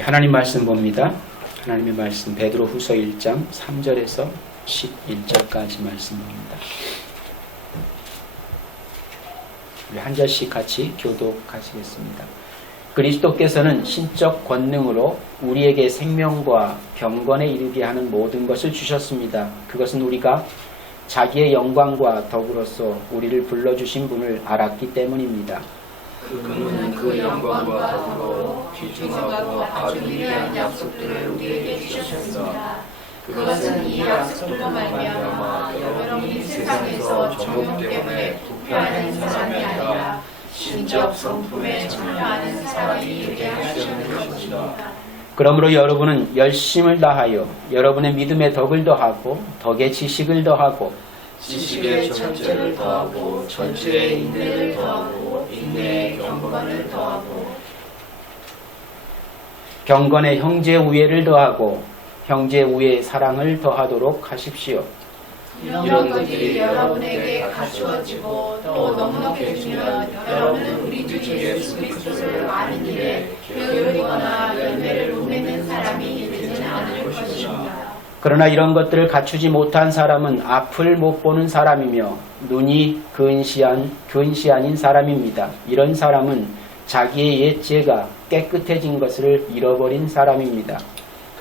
하나님 말씀 봅니다. 하나님의 말씀 베드로후서 1장 3절에서 11절까지 말씀 봅니다. 우리 한 절씩 같이 교독하시겠습니다. 그리스도께서는 신적 권능으로 우리에게 생명과 경건에 이르게 하는 모든 것을 주셨습니다. 그것은 우리가 자기의 영광과 덕으로서 우리를 불러주신 분을 알았기 때문입니다. 그분은 그 영광과 덕으로 귀중하고 아주 위대한 약속들을 우리에게 주셨습니다. 그것은 이 약속으로 말미암아 여러분이 세상에서 정욕 때문에 부패하는 사람이 아니라 신적 성품에 참여하는 사람이 되게 하시는 것입니다. 그러므로 여러분은 열심을 다하여 여러분의 믿음에 덕을 더하고 덕에 지식을 더하고 지식에 전체를 더하고 전체에 인내를 더하고 인내에 경건을 더하고 경건에 형제 우애를 더하고 형제 우애에 사랑을 더하도록 하십시오. 이런 것들이 여러분에게 갖추어지고 또 넉넉해지면 여러분은 우리 주 예수 그리스도를 아는 일에 게으르거나 열매를 못 맺는 사람이 되지는 않을 것입니다. 그러나 이런 것들을 갖추지 못한 사람은 앞을 못 보는 사람이며 눈이 근시안인 사람입니다. 이런 사람은 자기의 옛 죄가 깨끗해진 것을 잃어버린 사람입니다.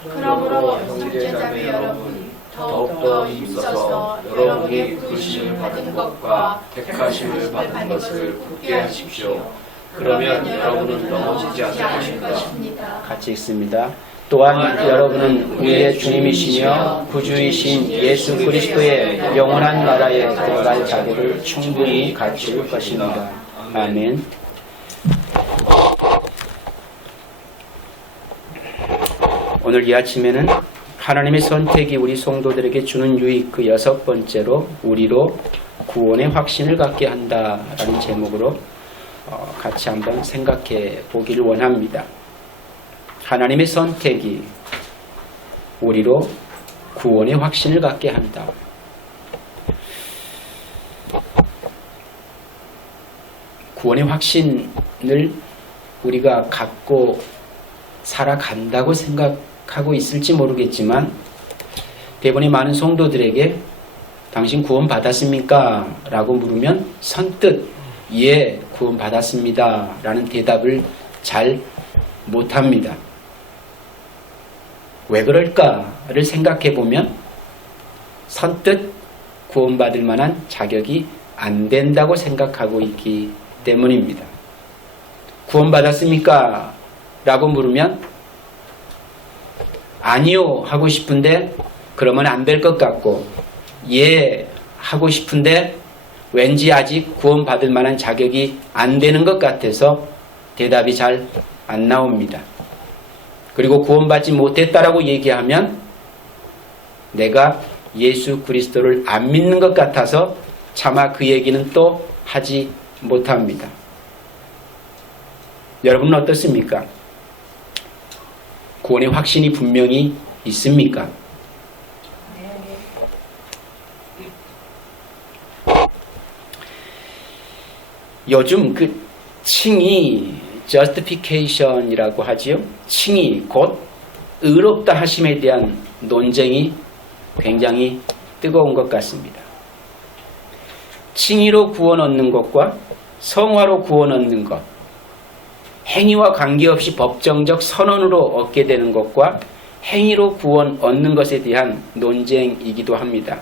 그러므로 형제자매 여러분 더욱더 힘써서 여러분이 부르심을 받은 것과 택하심을 받은 것을 굳게 하십시오. 그러면 여러분은 넘어지지 않을 것입니다. 같이 읽습니다. 또한 여러분은 우리의 주님이시며 구주이신 예수 그리스도의 영원한 나라에 들어갈 자격을 충분히 갖출 것입니다. 아멘. 오늘 이 아침에는 하나님의 선택이 우리 성도들에게 주는 유익 그 6번째로 우리로 구원의 확신을 갖게 한다라는 제목으로 같이 한번 생각해 보기를 원합니다. 하나님의 선택이 우리로 구원의 확신을 갖게 한다. 구원의 확신을 우리가 갖고 살아간다고 생각하고 있을지 모르겠지만 대부분의 많은 성도들에게 당신 구원 받았습니까? 라고 물으면 선뜻 예, 구원 받았습니다 라는 대답을 잘 못합니다. 왜 그럴까를 생각해 보면 선뜻 구원받을 만한 자격이 안 된다고 생각하고 있기 때문입니다. 구원받았습니까? 라고 물으면 아니요 하고 싶은데 그러면 안 될 것 같고 예 하고 싶은데 왠지 아직 구원받을 만한 자격이 안 되는 것 같아서 대답이 잘 안 나옵니다. 그리고 구원받지 못했다라고 얘기하면 내가 예수 그리스도를 안 믿는 것 같아서 차마 그 얘기는 또 하지 못합니다. 여러분은 어떻습니까? 구원의 확신이 분명히 있습니까? 요즘 그 칭의 justification이라고 하지요. 칭의 곧 의롭다 하심에 대한 논쟁이 굉장히 뜨거운 것 같습니다. 칭의로 구원 얻는 것과 성화로 구원 얻는 것, 행위와 관계없이 법정적 선언으로 얻게 되는 것과 행위로 구원 얻는 것에 대한 논쟁이기도 합니다.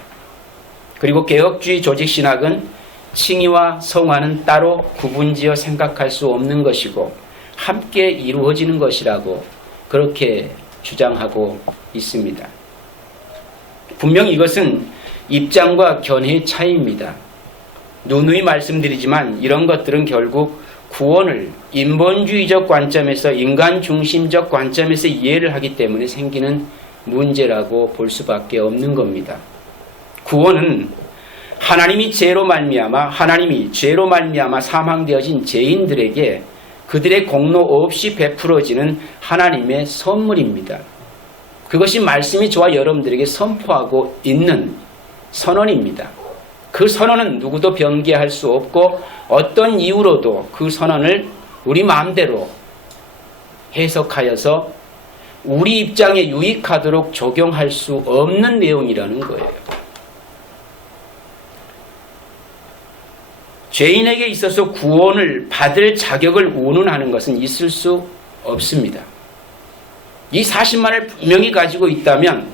그리고 개혁주의 조직신학은 칭의와 성화는 따로 구분지어 생각할 수 없는 것이고 함께 이루어지는 것이라고 그렇게 주장하고 있습니다. 분명 이것은 입장과 견해의 차이입니다. 누누이 말씀드리지만 이런 것들은 결국 구원을 인본주의적 관점에서 인간 중심적 관점에서 이해를 하기 때문에 생기는 문제라고 볼 수밖에 없는 겁니다. 구원은 하나님이 죄로 말미암아 사망되어진 죄인들에게 그들의 공로 없이 베풀어지는 하나님의 선물입니다. 그것이 말씀이 저와 여러분들에게 선포하고 있는 선언입니다. 그 선언은 누구도 변개할 수 없고 어떤 이유로도 그 선언을 우리 마음대로 해석하여서 우리 입장에 유익하도록 적용할 수 없는 내용이라는 거예요. 죄인에게 있어서 구원을 받을 자격을 운운하는 것은 있을 수 없습니다. 이 사실만을 분명히 가지고 있다면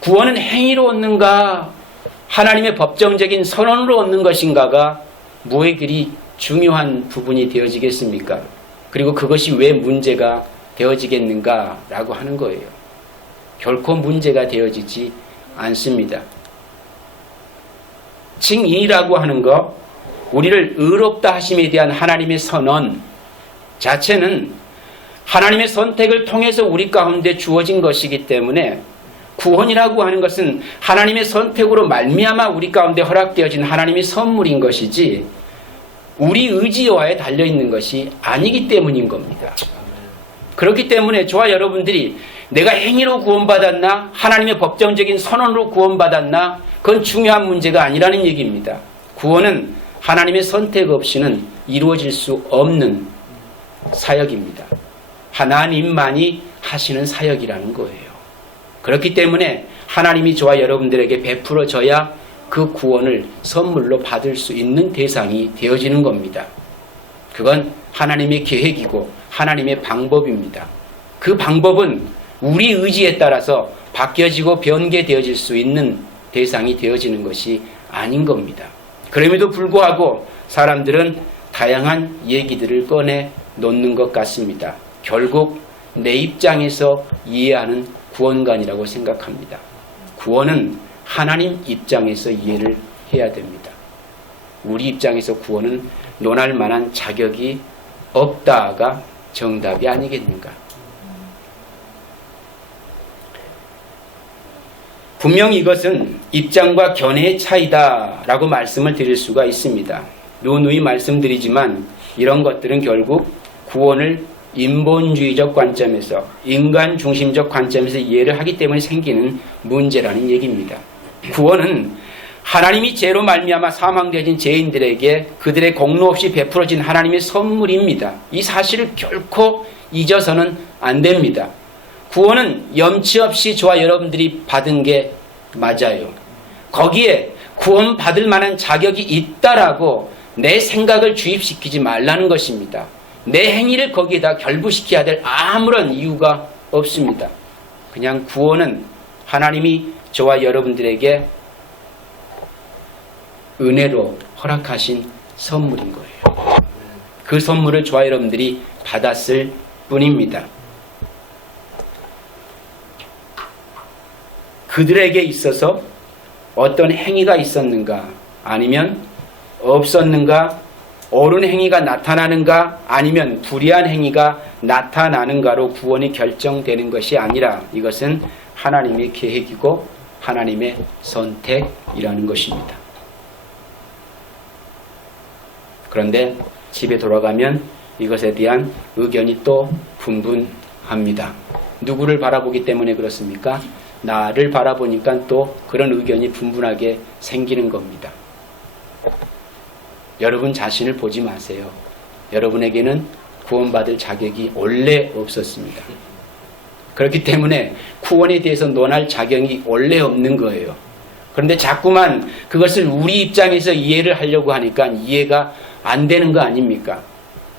구원은 행위로 얻는가 하나님의 법정적인 선언으로 얻는 것인가가 뭐에 그리 중요한 부분이 되어지겠습니까? 그리고 그것이 왜 문제가 되어지겠는가라고 하는 거예요. 결코 문제가 되어지지 않습니다. 칭의라고 하는 것, 우리를 의롭다 하심에 대한 하나님의 선언 자체는 하나님의 선택을 통해서 우리 가운데 주어진 것이기 때문에 구원이라고 하는 것은 하나님의 선택으로 말미암아 우리 가운데 허락되어진 하나님의 선물인 것이지 우리 의지와에 달려있는 것이 아니기 때문인 겁니다. 그렇기 때문에 저와 여러분들이 내가 행위로 구원받았나 하나님의 법정적인 선언으로 구원받았나 그건 중요한 문제가 아니라는 얘기입니다. 구원은 하나님의 선택 없이는 이루어질 수 없는 사역입니다. 하나님만이 하시는 사역이라는 거예요. 그렇기 때문에 하나님이 저와 여러분들에게 베풀어져야 그 구원을 선물로 받을 수 있는 대상이 되어지는 겁니다. 그건 하나님의 계획이고 하나님의 방법입니다. 그 방법은 우리 의지에 따라서 바뀌어지고 변개되어질 수 있는 대상이 되어지는 것이 아닌 겁니다. 그럼에도 불구하고 사람들은 다양한 얘기들을 꺼내 놓는 것 같습니다. 결국 내 입장에서 이해하는 구원관이라고 생각합니다. 구원은 하나님 입장에서 이해를 해야 됩니다. 우리 입장에서 구원은 논할 만한 자격이 없다가 정답이 아니겠는가. 분명히 이것은 입장과 견해의 차이다라고 말씀을 드릴 수가 있습니다. 누누이 말씀드리지만 이런 것들은 결국 구원을 인본주의적 관점에서 인간 중심적 관점에서 이해를 하기 때문에 생기는 문제라는 얘기입니다. 구원은 하나님이 죄로 말미암아 사망되어진 죄인들에게 그들의 공로 없이 베풀어진 하나님의 선물입니다. 이 사실을 결코 잊어서는 안 됩니다. 구원은 염치 없이 저와 여러분들이 받은 게 맞아요. 거기에 구원받을 만한 자격이 있다라고 내 생각을 주입시키지 말라는 것입니다. 내 행위를 거기에다 결부시켜야 될 아무런 이유가 없습니다. 그냥 구원은 하나님이 저와 여러분들에게 은혜로 허락하신 선물인 거예요. 그 선물을 저와 여러분들이 받았을 뿐입니다. 그들에게 있어서 어떤 행위가 있었는가 아니면 없었는가, 옳은 행위가 나타나는가 아니면 불의한 행위가 나타나는가로 구원이 결정되는 것이 아니라 이것은 하나님의 계획이고 하나님의 선택이라는 것입니다. 그런데 집에 돌아가면 이것에 대한 의견이 또 분분합니다. 누구를 바라보기 때문에 그렇습니까? 나를 바라보니까 또 그런 의견이 분분하게 생기는 겁니다. 여러분 자신을 보지 마세요. 여러분에게는 구원받을 자격이 원래 없었습니다. 그렇기 때문에 구원에 대해서 논할 자격이 원래 없는 거예요. 그런데 자꾸만 그것을 우리 입장에서 이해를 하려고 하니까 이해가 안 되는 거 아닙니까?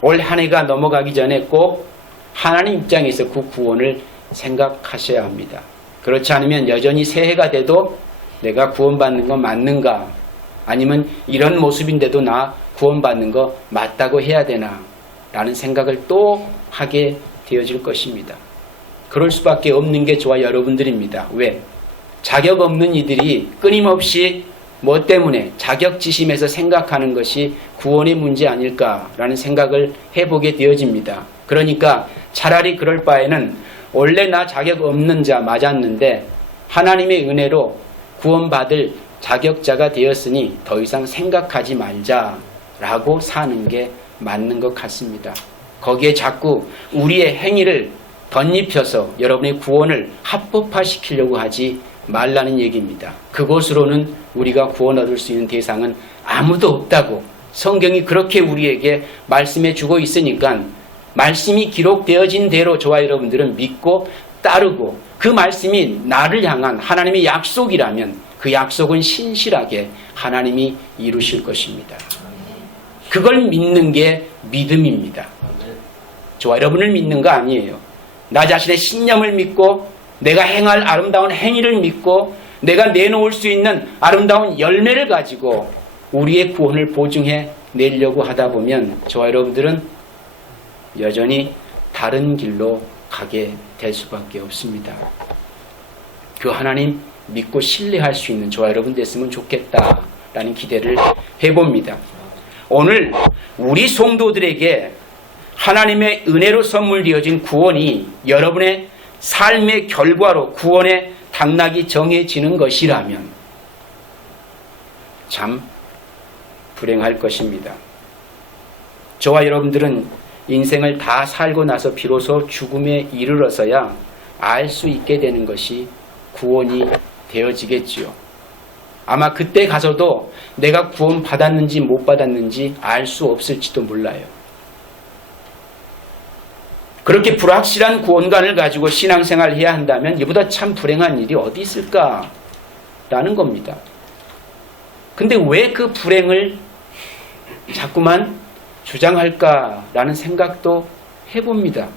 올 한 해가 넘어가기 전에 꼭 하나님 입장에서 그 구원을 생각하셔야 합니다. 그렇지 않으면 여전히 새해가 돼도 내가 구원받는 거 맞는가? 아니면 이런 모습인데도 나 구원받는 거 맞다고 해야 되나? 라는 생각을 또 하게 되어질 것입니다. 그럴 수밖에 없는 게 저와 여러분들입니다. 왜? 자격 없는 이들이 끊임없이 뭐 때문에 자격지심에서 생각하는 것이 구원의 문제 아닐까라는 생각을 해보게 되어집니다. 그러니까 차라리 그럴 바에는 원래 나 자격 없는 자 맞았는데 하나님의 은혜로 구원받을 자격자가 되었으니 더 이상 생각하지 말자라고 사는 게 맞는 것 같습니다. 거기에 자꾸 우리의 행위를 덧입혀서 여러분의 구원을 합법화시키려고 하지 말라는 얘기입니다. 그곳으로는 우리가 구원 얻을 수 있는 대상은 아무도 없다고 성경이 그렇게 우리에게 말씀해 주고 있으니까 말씀이 기록되어진 대로 저와 여러분들은 믿고 따르고 그 말씀이 나를 향한 하나님의 약속이라면 그 약속은 신실하게 하나님이 이루실 것입니다. 그걸 믿는 게 믿음입니다. 저와 여러분을 믿는 거 아니에요. 나 자신의 신념을 믿고 내가 행할 아름다운 행위를 믿고 내가 내놓을 수 있는 아름다운 열매를 가지고 우리의 구원을 보증해 내려고 하다 보면 저와 여러분들은 여전히 다른 길로 가게 될 수밖에 없습니다. 그 하나님 믿고 신뢰할 수 있는 저와 여러분 됐으면 좋겠다라는 기대를 해봅니다. 오늘 우리 성도들에게 하나님의 은혜로 선물되어진 구원이 여러분의 삶의 결과로 구원의 당락이 정해지는 것이라면 참 불행할 것입니다. 저와 여러분들은 인생을 다 살고 나서 비로소 죽음에 이르러서야 알 수 있게 되는 것이 구원이 되어지겠지요. 아마 그때 가서도 내가 구원 받았는지 못 받았는지 알 수 없을지도 몰라요. 그렇게 불확실한 구원관을 가지고 신앙생활을 해야 한다면 이보다 참 불행한 일이 어디 있을까라는 겁니다. 근데 왜 그 불행을 자꾸만 주장할까라는 생각도 해봅니다.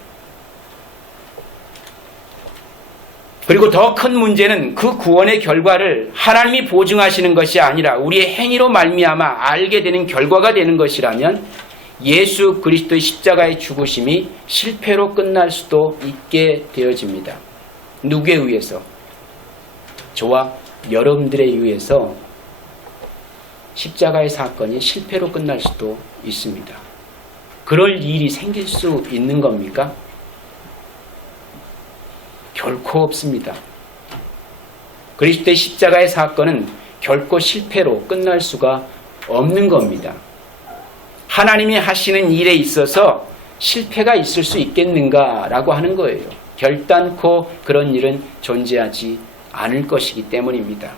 그리고 더 큰 문제는 그 구원의 결과를 하나님이 보증하시는 것이 아니라 우리의 행위로 말미암아 알게 되는 결과가 되는 것이라면 예수 그리스도의 십자가의 죽으심이 실패로 끝날 수도 있게 되어집니다. 누구에 의해서? 저와 여러분들에 의해서 십자가의 사건이 실패로 끝날 수도 있습니다. 그럴 일이 생길 수 있는 겁니까? 결코 없습니다. 그리스도의 십자가의 사건은 결코 실패로 끝날 수가 없는 겁니다. 하나님이 하시는 일에 있어서 실패가 있을 수 있겠는가라고 하는 거예요. 결단코 그런 일은 존재하지 않을 것이기 때문입니다.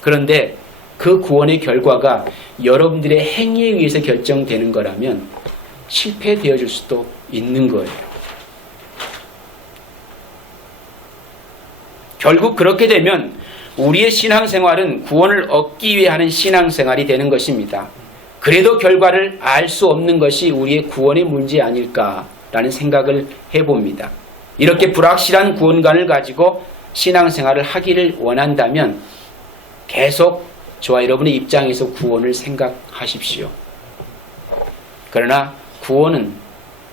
그런데 그 구원의 결과가 여러분들의 행위에 의해서 결정되는 거라면 실패되어질 수도 있는 거예요. 결국 그렇게 되면 우리의 신앙생활은 구원을 얻기 위해 하는 신앙생활이 되는 것입니다. 그래도 결과를 알 수 없는 것이 우리의 구원의 문제 아닐까라는 생각을 해봅니다. 이렇게 불확실한 구원관을 가지고 신앙생활을 하기를 원한다면 계속 저와 여러분의 입장에서 구원을 생각하십시오. 그러나 구원은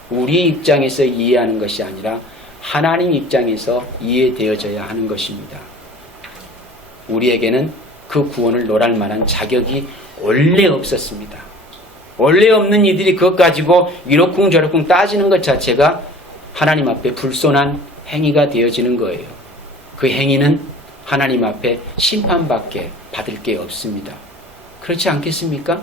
우리 입장에서 이해하는 것이 아니라 하나님 입장에서 이해되어져야 하는 것입니다. 우리에게는 그 구원을 논할 만한 자격이 원래 없었습니다. 원래 없는 이들이 그것 가지고 이러쿵저러쿵 따지는 것 자체가 하나님 앞에 불손한 행위가 되어지는 거예요. 그 행위는 하나님 앞에 심판밖에 받을 게 없습니다. 그렇지 않겠습니까?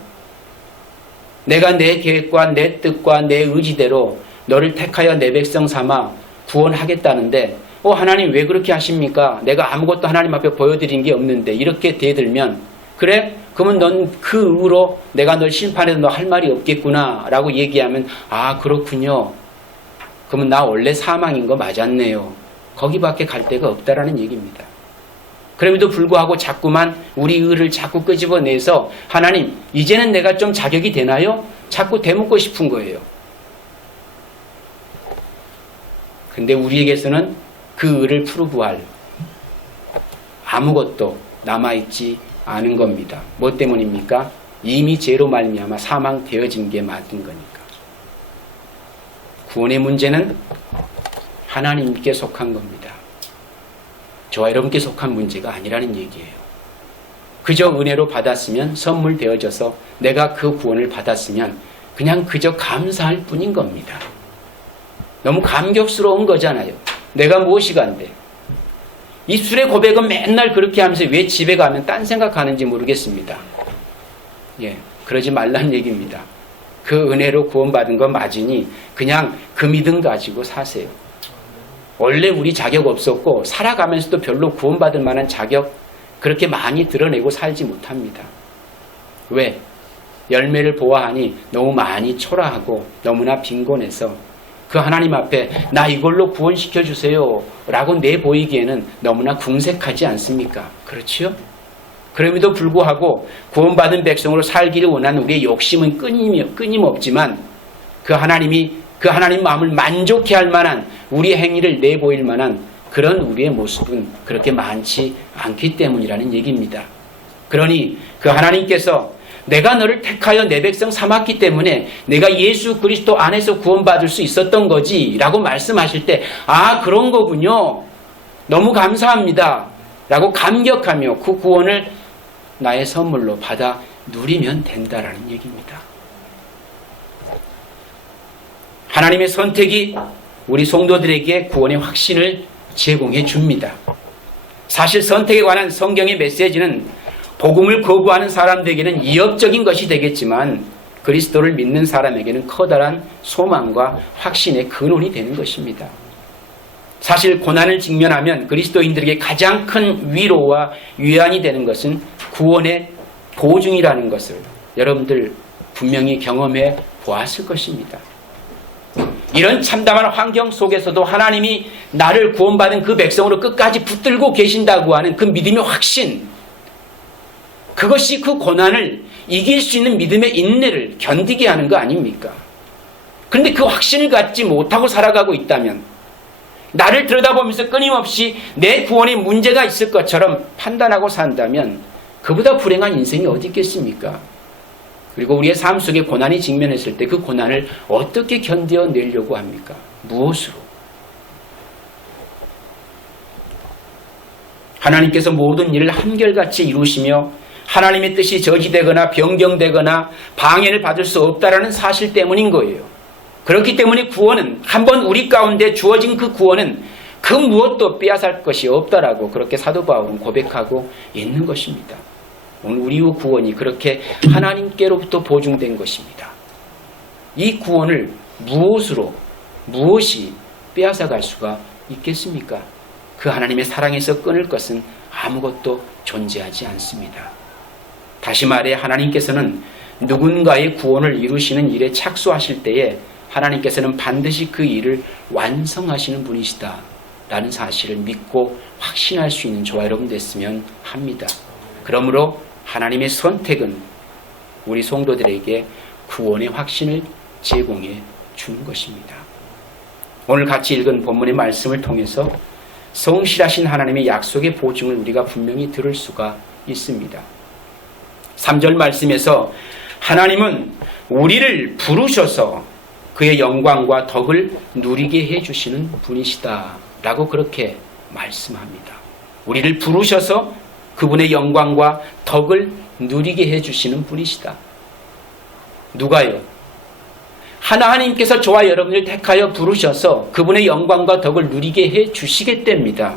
내가 내 계획과 내 뜻과 내 의지대로 너를 택하여 내 백성 삼아 구원하겠다는데 하나님 왜 그렇게 하십니까? 내가 아무것도 하나님 앞에 보여드린 게 없는데 이렇게 대들면 그래? 그러면 넌 그 의로 내가 널 심판해도 너 할 말이 없겠구나 라고 얘기하면 그렇군요. 그러면 나 원래 사망인 거 맞았네요. 거기밖에 갈 데가 없다라는 얘기입니다. 그럼에도 불구하고 자꾸만 우리 의를 자꾸 끄집어내서 하나님 이제는 내가 좀 자격이 되나요? 자꾸 되묻고 싶은 거예요. 근데 우리에게서는 그 의를 프루브할 아무것도 남아있지 않은 겁니다. 뭐 때문입니까? 이미 죄로 말미암아 사망되어진 게 맞은 거니까. 구원의 문제는 하나님께 속한 겁니다. 저와 여러분께 속한 문제가 아니라는 얘기예요. 그저 은혜로 받았으면 선물 되어져서 내가 그 구원을 받았으면 그냥 그저 감사할 뿐인 겁니다. 너무 감격스러운 거잖아요. 내가 무엇이 간데. 입술의 고백은 맨날 그렇게 하면서 왜 집에 가면 딴 생각하는지 모르겠습니다. 그러지 말란 얘기입니다. 그 은혜로 구원받은 건 맞으니 그냥 그 믿음 가지고 사세요. 원래 우리 자격 없었고 살아가면서도 별로 구원받을 만한 자격 그렇게 많이 드러내고 살지 못합니다. 왜? 열매를 보아하니 너무 많이 초라하고 너무나 빈곤해서 그 하나님 앞에 나 이걸로 구원시켜 주세요 라고 내보이기에는 너무나 궁색하지 않습니까? 그렇지요? 그럼에도 불구하고 구원받은 백성으로 살기를 원하는 우리의 욕심은 끊임없지만 그 하나님 마음을 만족해 할 만한 우리의 행위를 내보일 만한 그런 우리의 모습은 그렇게 많지 않기 때문이라는 얘기입니다. 그러니 그 하나님께서 내가 너를 택하여 내 백성 삼았기 때문에 내가 예수 그리스도 안에서 구원받을 수 있었던 거지 라고 말씀하실 때 그런 거군요. 너무 감사합니다 라고 감격하며 그 구원을 나의 선물로 받아 누리면 된다라는 얘기입니다. 하나님의 선택이 우리 성도들에게 구원의 확신을 제공해 줍니다. 사실 선택에 관한 성경의 메시지는 복음을 거부하는 사람들에게는 이협적인 것이 되겠지만 그리스도를 믿는 사람에게는 커다란 소망과 확신의 근원이 되는 것입니다. 사실 고난을 직면하면 그리스도인들에게 가장 큰 위로와 위안이 되는 것은 구원의 보증이라는 것을 여러분들 분명히 경험해 보았을 것입니다. 이런 참담한 환경 속에서도 하나님이 나를 구원받은 그 백성으로 끝까지 붙들고 계신다고 하는 그 믿음의 확신, 그것이 그 고난을 이길 수 있는 믿음의 인내를 견디게 하는 거 아닙니까? 그런데 그 확신을 갖지 못하고 살아가고 있다면, 나를 들여다보면서 끊임없이 내 구원에 문제가 있을 것처럼 판단하고 산다면 그보다 불행한 인생이 어디 있겠습니까? 그리고 우리의 삶 속에 고난이 직면했을 때 그 고난을 어떻게 견뎌내려고 합니까? 무엇으로? 하나님께서 모든 일을 한결같이 이루시며 하나님의 뜻이 저지되거나 변경되거나 방해를 받을 수 없다라는 사실 때문인 거예요. 그렇기 때문에 구원은, 한번 우리 가운데 주어진 그 구원은 그 무엇도 빼앗을 것이 없다라고 그렇게 사도 바울은 고백하고 있는 것입니다. 오늘 우리의 구원이 그렇게 하나님께로부터 보증된 것입니다. 이 구원을 무엇이 빼앗아갈 수가 있겠습니까? 그 하나님의 사랑에서 끊을 것은 아무것도 존재하지 않습니다. 다시 말해 하나님께서는 누군가의 구원을 이루시는 일에 착수하실 때에 하나님께서는 반드시 그 일을 완성하시는 분이시다 라는 사실을 믿고 확신할 수 있는 저와 여러분 됐으면 합니다. 그러므로 하나님의 선택은 우리 성도들에게 구원의 확신을 제공해 주는 것입니다. 오늘 같이 읽은 본문의 말씀을 통해서 성실하신 하나님의 약속의 보증을 우리가 분명히 들을 수가 있습니다. 3절 말씀에서 하나님은 우리를 부르셔서 그의 영광과 덕을 누리게 해주시는 분이시다 라고 그렇게 말씀합니다. 우리를 부르셔서 그분의 영광과 덕을 누리게 해주시는 분이시다. 누가요? 하나님께서 저와 여러분을 택하여 부르셔서 그분의 영광과 덕을 누리게 해주시겠답니다.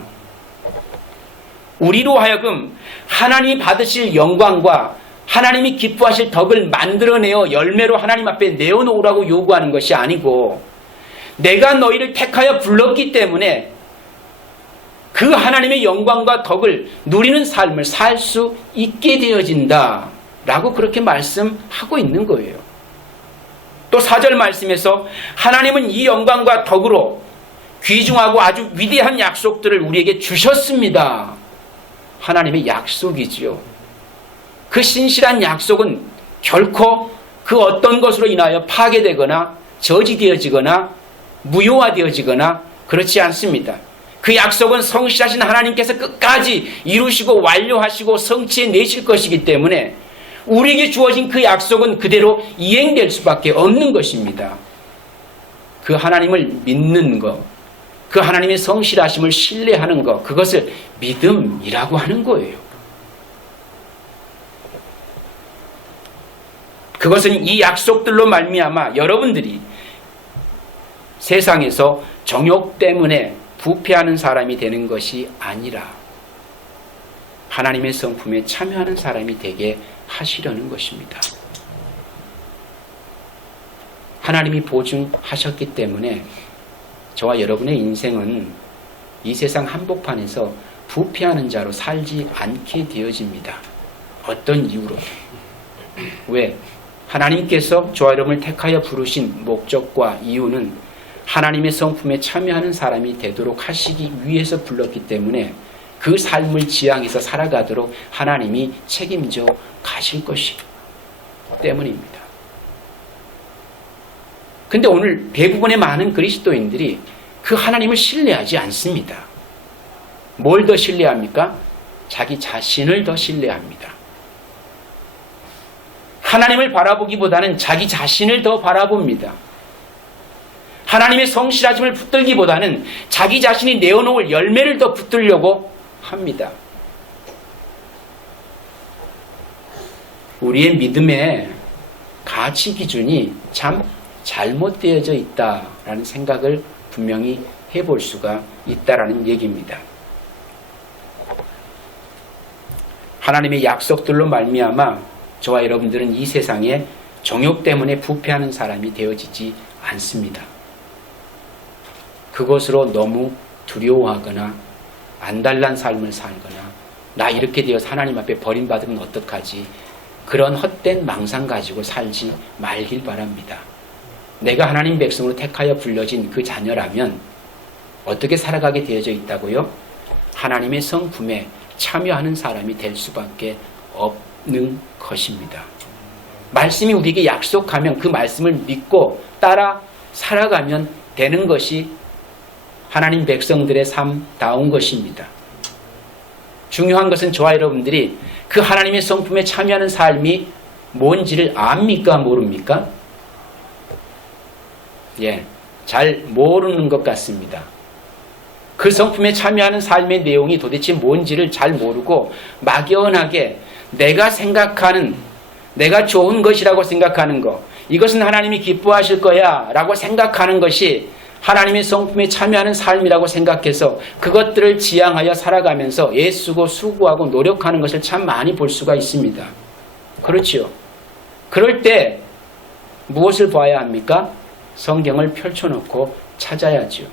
우리로 하여금 하나님이 받으실 영광과 하나님이 기뻐하실 덕을 만들어내어 열매로 하나님 앞에 내어놓으라고 요구하는 것이 아니고, 내가 너희를 택하여 불렀기 때문에 그 하나님의 영광과 덕을 누리는 삶을 살 수 있게 되어진다 라고 그렇게 말씀하고 있는 거예요. 또 4절 말씀에서 하나님은 이 영광과 덕으로 귀중하고 아주 위대한 약속들을 우리에게 주셨습니다. 하나님의 약속이지요. 그 신실한 약속은 결코 그 어떤 것으로 인하여 파괴되거나 저지되어지거나 무효화되어지거나 그렇지 않습니다. 그 약속은 성실하신 하나님께서 끝까지 이루시고 완료하시고 성취해내실 것이기 때문에 우리에게 주어진 그 약속은 그대로 이행될 수밖에 없는 것입니다. 그 하나님을 믿는 것, 그 하나님의 성실하심을 신뢰하는 것, 그것을 믿음이라고 하는 거예요. 그것은 이 약속들로 말미암아 여러분들이 세상에서 정욕 때문에 부패하는 사람이 되는 것이 아니라 하나님의 성품에 참여하는 사람이 되게 하시려는 것입니다. 하나님이 보증하셨기 때문에 저와 여러분의 인생은 이 세상 한복판에서 부패하는 자로 살지 않게 되어집니다. 어떤 이유로? 왜? 하나님께서 저와 여러분을 택하여 부르신 목적과 이유는 하나님의 성품에 참여하는 사람이 되도록 하시기 위해서 불렀기 때문에 그 삶을 지향해서 살아가도록 하나님이 책임져 가실 것이기 때문입니다. 근데 오늘 대부분의 많은 그리스도인들이 그 하나님을 신뢰하지 않습니다. 뭘 더 신뢰합니까? 자기 자신을 더 신뢰합니다. 하나님을 바라보기보다는 자기 자신을 더 바라봅니다. 하나님의 성실하심을 붙들기보다는 자기 자신이 내어놓을 열매를 더 붙들려고 합니다. 우리의 믿음의 가치 기준이 참 잘못되어져 있다라는 생각을 분명히 해볼 수가 있다라는 얘기입니다. 하나님의 약속들로 말미암아 저와 여러분들은 이 세상에 정욕 때문에 부패하는 사람이 되어지지 않습니다. 그것으로 너무 두려워하거나 안달난 삶을 살거나 나 이렇게 되어서 하나님 앞에 버림받으면 어떡하지, 그런 헛된 망상 가지고 살지 말길 바랍니다. 내가 하나님 백성으로 택하여 불려진 그 자녀라면 어떻게 살아가게 되어져 있다고요? 하나님의 성품에 참여하는 사람이 될 수밖에 없는 것입니다. 말씀이 우리에게 약속하면 그 말씀을 믿고 따라 살아가면 되는 것이 하나님 백성들의 삶다운 것입니다. 중요한 것은 저와 여러분들이 그 하나님의 성품에 참여하는 삶이 뭔지를 압니까 모릅니까? 잘 모르는 것 같습니다. 그 성품에 참여하는 삶의 내용이 도대체 뭔지를 잘 모르고 막연하게 내가 생각하는, 내가 좋은 것이라고 생각하는 것, 이것은 하나님이 기뻐하실 거야 라고 생각하는 것이 하나님의 성품에 참여하는 삶이라고 생각해서 그것들을 지향하여 살아가면서 애쓰고 수고하고 노력하는 것을 참 많이 볼 수가 있습니다. 그렇지요. 그럴 때 무엇을 봐야 합니까? 성경을 펼쳐놓고 찾아야죠.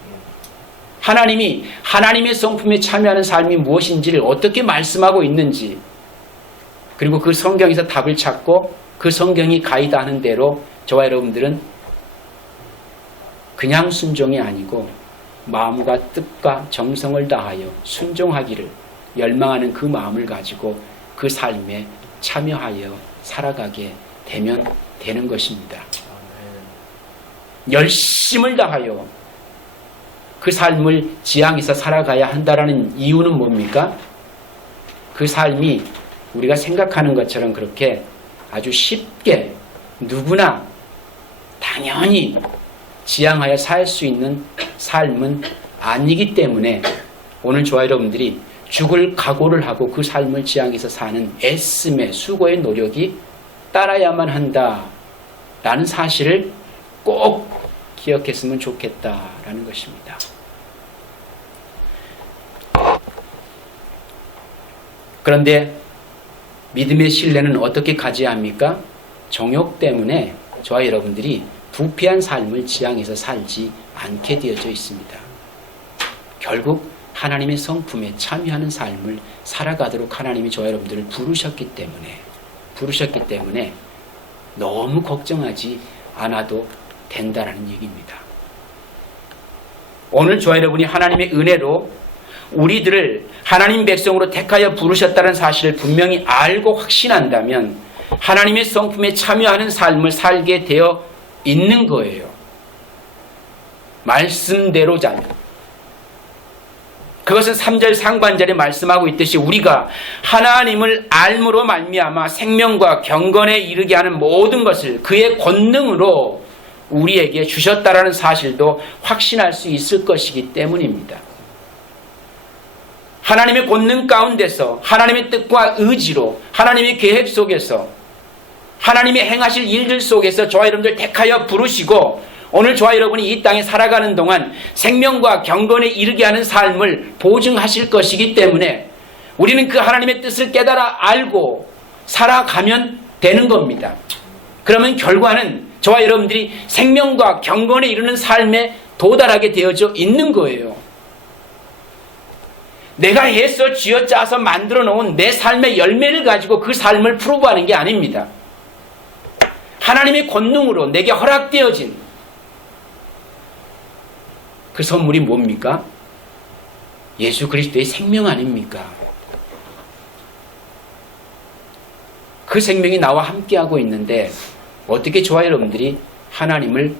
하나님이 하나님의 성품에 참여하는 삶이 무엇인지를 어떻게 말씀하고 있는지, 그리고 그 성경에서 답을 찾고 그 성경이 가이드하는 대로 저와 여러분들은 그냥 순종이 아니고 마음과 뜻과 정성을 다하여 순종하기를 열망하는 그 마음을 가지고 그 삶에 참여하여 살아가게 되면 되는 것입니다. 열심을 다하여 그 삶을 지향해서 살아가야 한다는 이유는 뭡니까? 그 삶이 우리가 생각하는 것처럼 그렇게 아주 쉽게 누구나 당연히 지향하여 살 수 있는 삶은 아니기 때문에 오늘 저와 여러분들이 죽을 각오를 하고 그 삶을 지향해서 사는 애씀의 수고의 노력이 따라야만 한다라는 사실을 꼭 기억했으면 좋겠다라는 것입니다. 그런데 믿음의 신뢰는 어떻게 가져야 합니까? 정욕 때문에 저와 여러분들이 부패한 삶을 지향해서 살지 않게 되어져 있습니다. 결국 하나님의 성품에 참여하는 삶을 살아가도록 하나님이 저와 여러분들을 부르셨기 때문에 너무 걱정하지 않아도 된다는 얘기입니다. 오늘 저와 여러분이 하나님의 은혜로 우리들을 하나님 백성으로 택하여 부르셨다는 사실을 분명히 알고 확신한다면 하나님의 성품에 참여하는 삶을 살게 되어 있는 거예요. 말씀대로 잘. 그것은 3절 상반절에 말씀하고 있듯이 우리가 하나님을 알므로 말미암아 생명과 경건에 이르게 하는 모든 것을 그의 권능으로 우리에게 주셨다라는 사실도 확신할 수 있을 것이기 때문입니다. 하나님의 권능 가운데서 하나님의 뜻과 의지로 하나님의 계획 속에서 하나님의 행하실 일들 속에서 저와 여러분들 택하여 부르시고 오늘 저와 여러분이 이 땅에 살아가는 동안 생명과 경건에 이르게 하는 삶을 보증하실 것이기 때문에 우리는 그 하나님의 뜻을 깨달아 알고 살아가면 되는 겁니다. 그러면 결과는 저와 여러분들이 생명과 경건에 이르는 삶에 도달하게 되어져 있는 거예요. 내가 해서 쥐어짜서 만들어 놓은 내 삶의 열매를 가지고 그 삶을 프로브하는 게 아닙니다. 하나님의 권능으로 내게 허락되어진 그 선물이 뭡니까? 예수 그리스도의 생명 아닙니까? 그 생명이 나와 함께하고 있는데 어떻게 저와 여러분들이 하나님을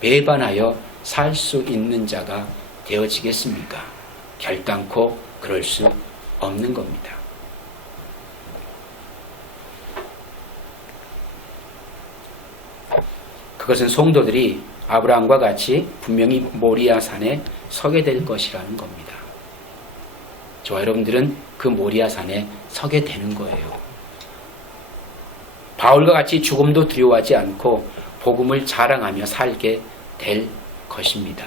배반하여 살 수 있는 자가 되어지겠습니까? 결단코 그럴 수 없는 겁니다. 그것은 성도들이 아브라함과 같이 분명히 모리아 산에 서게 될 것이라는 겁니다. 저와 여러분들은 그 모리아 산에 서게 되는 거예요. 바울과 같이 죽음도 두려워하지 않고 복음을 자랑하며 살게 될 것입니다.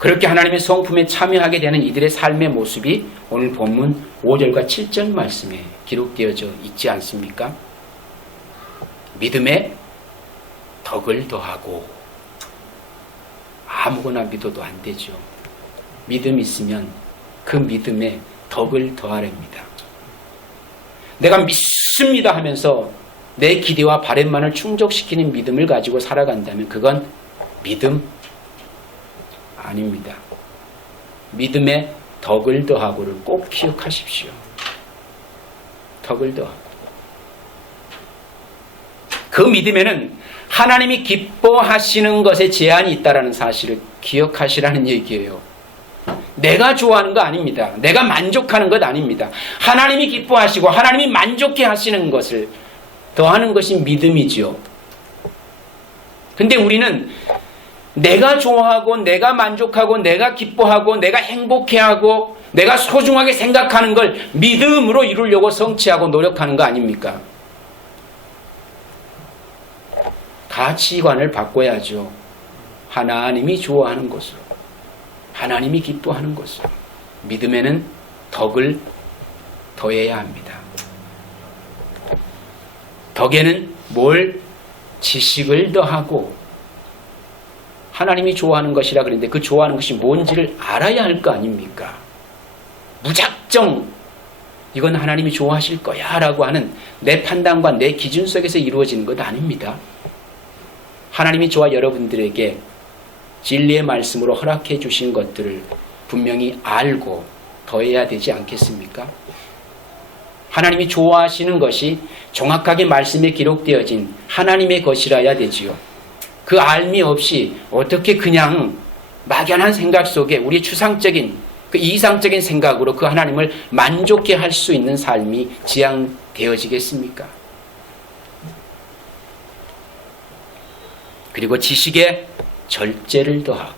그렇게 하나님의 성품에 참여하게 되는 이들의 삶의 모습이 오늘 본문 5절과 7절 말씀에 기록되어져 있지 않습니까? 믿음에 덕을 더하고, 아무거나 믿어도 안 되죠. 믿음이 있으면 그 믿음에 덕을 더하랍니다. 내가 믿습니다 하면서 내 기대와 바램만을 충족시키는 믿음을 가지고 살아간다면 그건 믿음 아닙니다. 믿음에 덕을 더하고를 꼭 기억하십시오. 덕을 더하고. 그 믿음에는 하나님이 기뻐하시는 것에 제한이 있다는 사실을 기억하시라는 얘기예요. 내가 좋아하는 거 아닙니다. 내가 만족하는 것 아닙니다. 하나님이 기뻐하시고 하나님이 만족해 하시는 것을 더하는 것이 믿음이지요. 근데 우리는 내가 좋아하고 내가 만족하고 내가 기뻐하고 내가 행복해하고 내가 소중하게 생각하는 걸 믿음으로 이루려고 성취하고 노력하는 거 아닙니까? 가치관을 바꿔야죠. 하나님이 좋아하는 것으로, 하나님이 기뻐하는 것으로. 믿음에는 덕을 더해야 합니다. 덕에는 뭘? 지식을 더하고, 하나님이 좋아하는 것이라 그랬는데 그 좋아하는 것이 뭔지를 알아야 할 거 아닙니까? 무작정 이건 하나님이 좋아하실 거야 라고 하는 내 판단과 내 기준 속에서 이루어지는 것 아닙니다. 하나님이 저와 여러분들에게 진리의 말씀으로 허락해 주신 것들을 분명히 알고 더해야 되지 않겠습니까? 하나님이 좋아하시는 것이 정확하게 말씀에 기록되어진 하나님의 것이라야 되지요. 그 알미 없이 어떻게 그냥 막연한 생각 속에 우리 추상적인 그 이상적인 생각으로 그 하나님을 만족해 할 수 있는 삶이 지향되어지겠습니까? 그리고 지식에 절제를 더하고,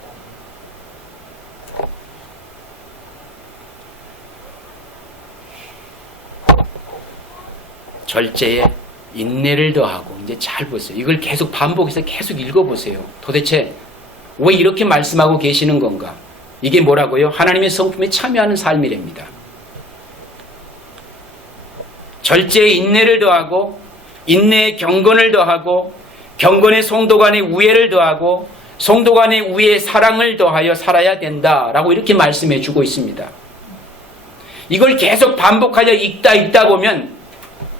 절제에 인내를 더하고. 이제 잘 보세요. 이걸 계속 반복해서 계속 읽어보세요. 도대체 왜 이렇게 말씀하고 계시는 건가? 이게 뭐라고요? 하나님의 성품에 참여하는 삶이랍니다. 절제에 인내를 더하고, 인내에 경건을 더하고, 경건의 성도 간의 우애를 더하고, 성도 간의 우애에 사랑을 더하여 살아야 된다라고 이렇게 말씀해 주고 있습니다. 이걸 계속 반복하여 읽다 보면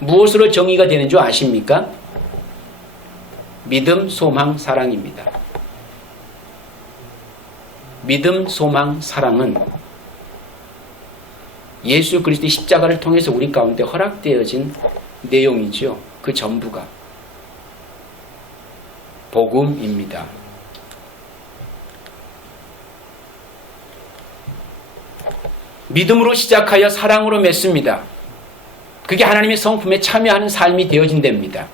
무엇으로 정의가 되는 줄 아십니까? 믿음, 소망, 사랑입니다. 믿음, 소망, 사랑은 예수 그리스도의 십자가를 통해서 우리 가운데 허락되어진 내용이죠. 그 전부가 복음입니다. 믿음으로 시작하여 사랑으로 맺습니다. 그게 하나님의 성품에 참여하는 삶이 되어진답니다.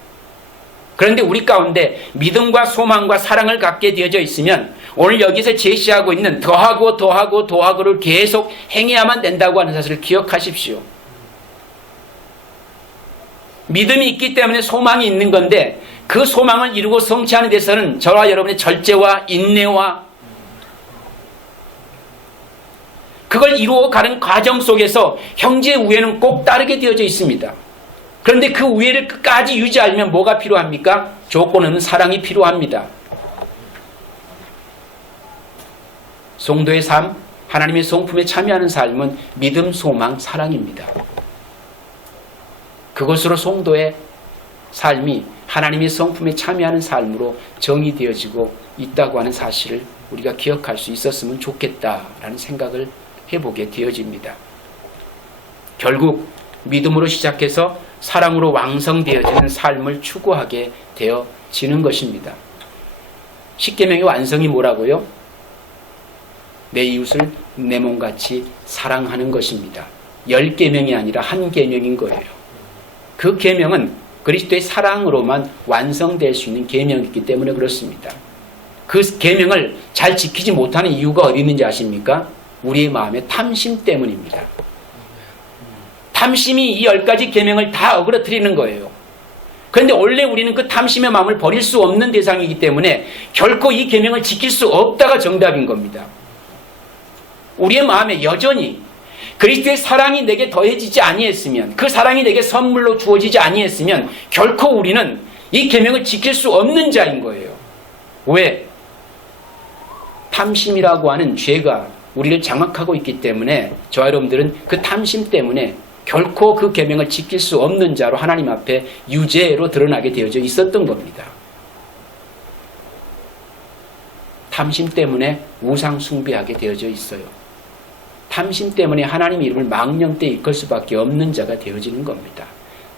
그런데 우리 가운데 믿음과 소망과 사랑을 갖게 되어져 있으면 오늘 여기서 제시하고 있는 더하고 더하고 더하고를 계속 행해야만 된다고 하는 사실을 기억하십시오. 믿음이 있기 때문에 소망이 있는 건데 그 소망을 이루고 성취하는 데서는 저와 여러분의 절제와 인내와 그걸 이루어가는 과정 속에서 형제의 우애는 꼭 따르게 되어져 있습니다. 그런데 그 우애를 끝까지 유지하려면 뭐가 필요합니까? 조건 없는 사랑이 필요합니다. 성도의 삶, 하나님의 성품에 참여하는 삶은 믿음, 소망, 사랑입니다. 그것으로 성도의 삶이 하나님의 성품에 참여하는 삶으로 정의되어지고 있다고 하는 사실을 우리가 기억할 수 있었으면 좋겠다라는 생각을 해보게 되어집니다. 결국 믿음으로 시작해서 사랑으로 왕성되어지는 삶을 추구하게 되어지는 것입니다. 십계명의 완성이 뭐라고요? 내 이웃을 내 몸같이 사랑하는 것입니다. 10계명이 아니라 한 계명인 거예요. 그 계명은 그리스도의 사랑으로만 완성될 수 있는 계명이기 때문에 그렇습니다. 그 계명을 잘 지키지 못하는 이유가 어디 있는지 아십니까? 우리의 마음의 탐심 때문입니다. 탐심이 이 10가지 계명을 다 어그러뜨리는 거예요. 그런데 원래 우리는 그 탐심의 마음을 버릴 수 없는 대상이기 때문에 결코 이 계명을 지킬 수 없다가 정답인 겁니다. 우리의 마음에 여전히 그리스도의 사랑이 내게 더해지지 아니했으면, 그 사랑이 내게 선물로 주어지지 아니했으면 결코 우리는 이 계명을 지킬 수 없는 자인 거예요. 왜? 탐심이라고 하는 죄가 우리를 장악하고 있기 때문에 저와 여러분들은 그 탐심 때문에 결코 그 계명을 지킬 수 없는 자로 하나님 앞에 유죄로 드러나게 되어져 있었던 겁니다. 탐심 때문에 우상 숭배하게 되어져 있어요. 탐심 때문에 하나님 이름을 망령되이 이끌 수밖에 없는 자가 되어지는 겁니다.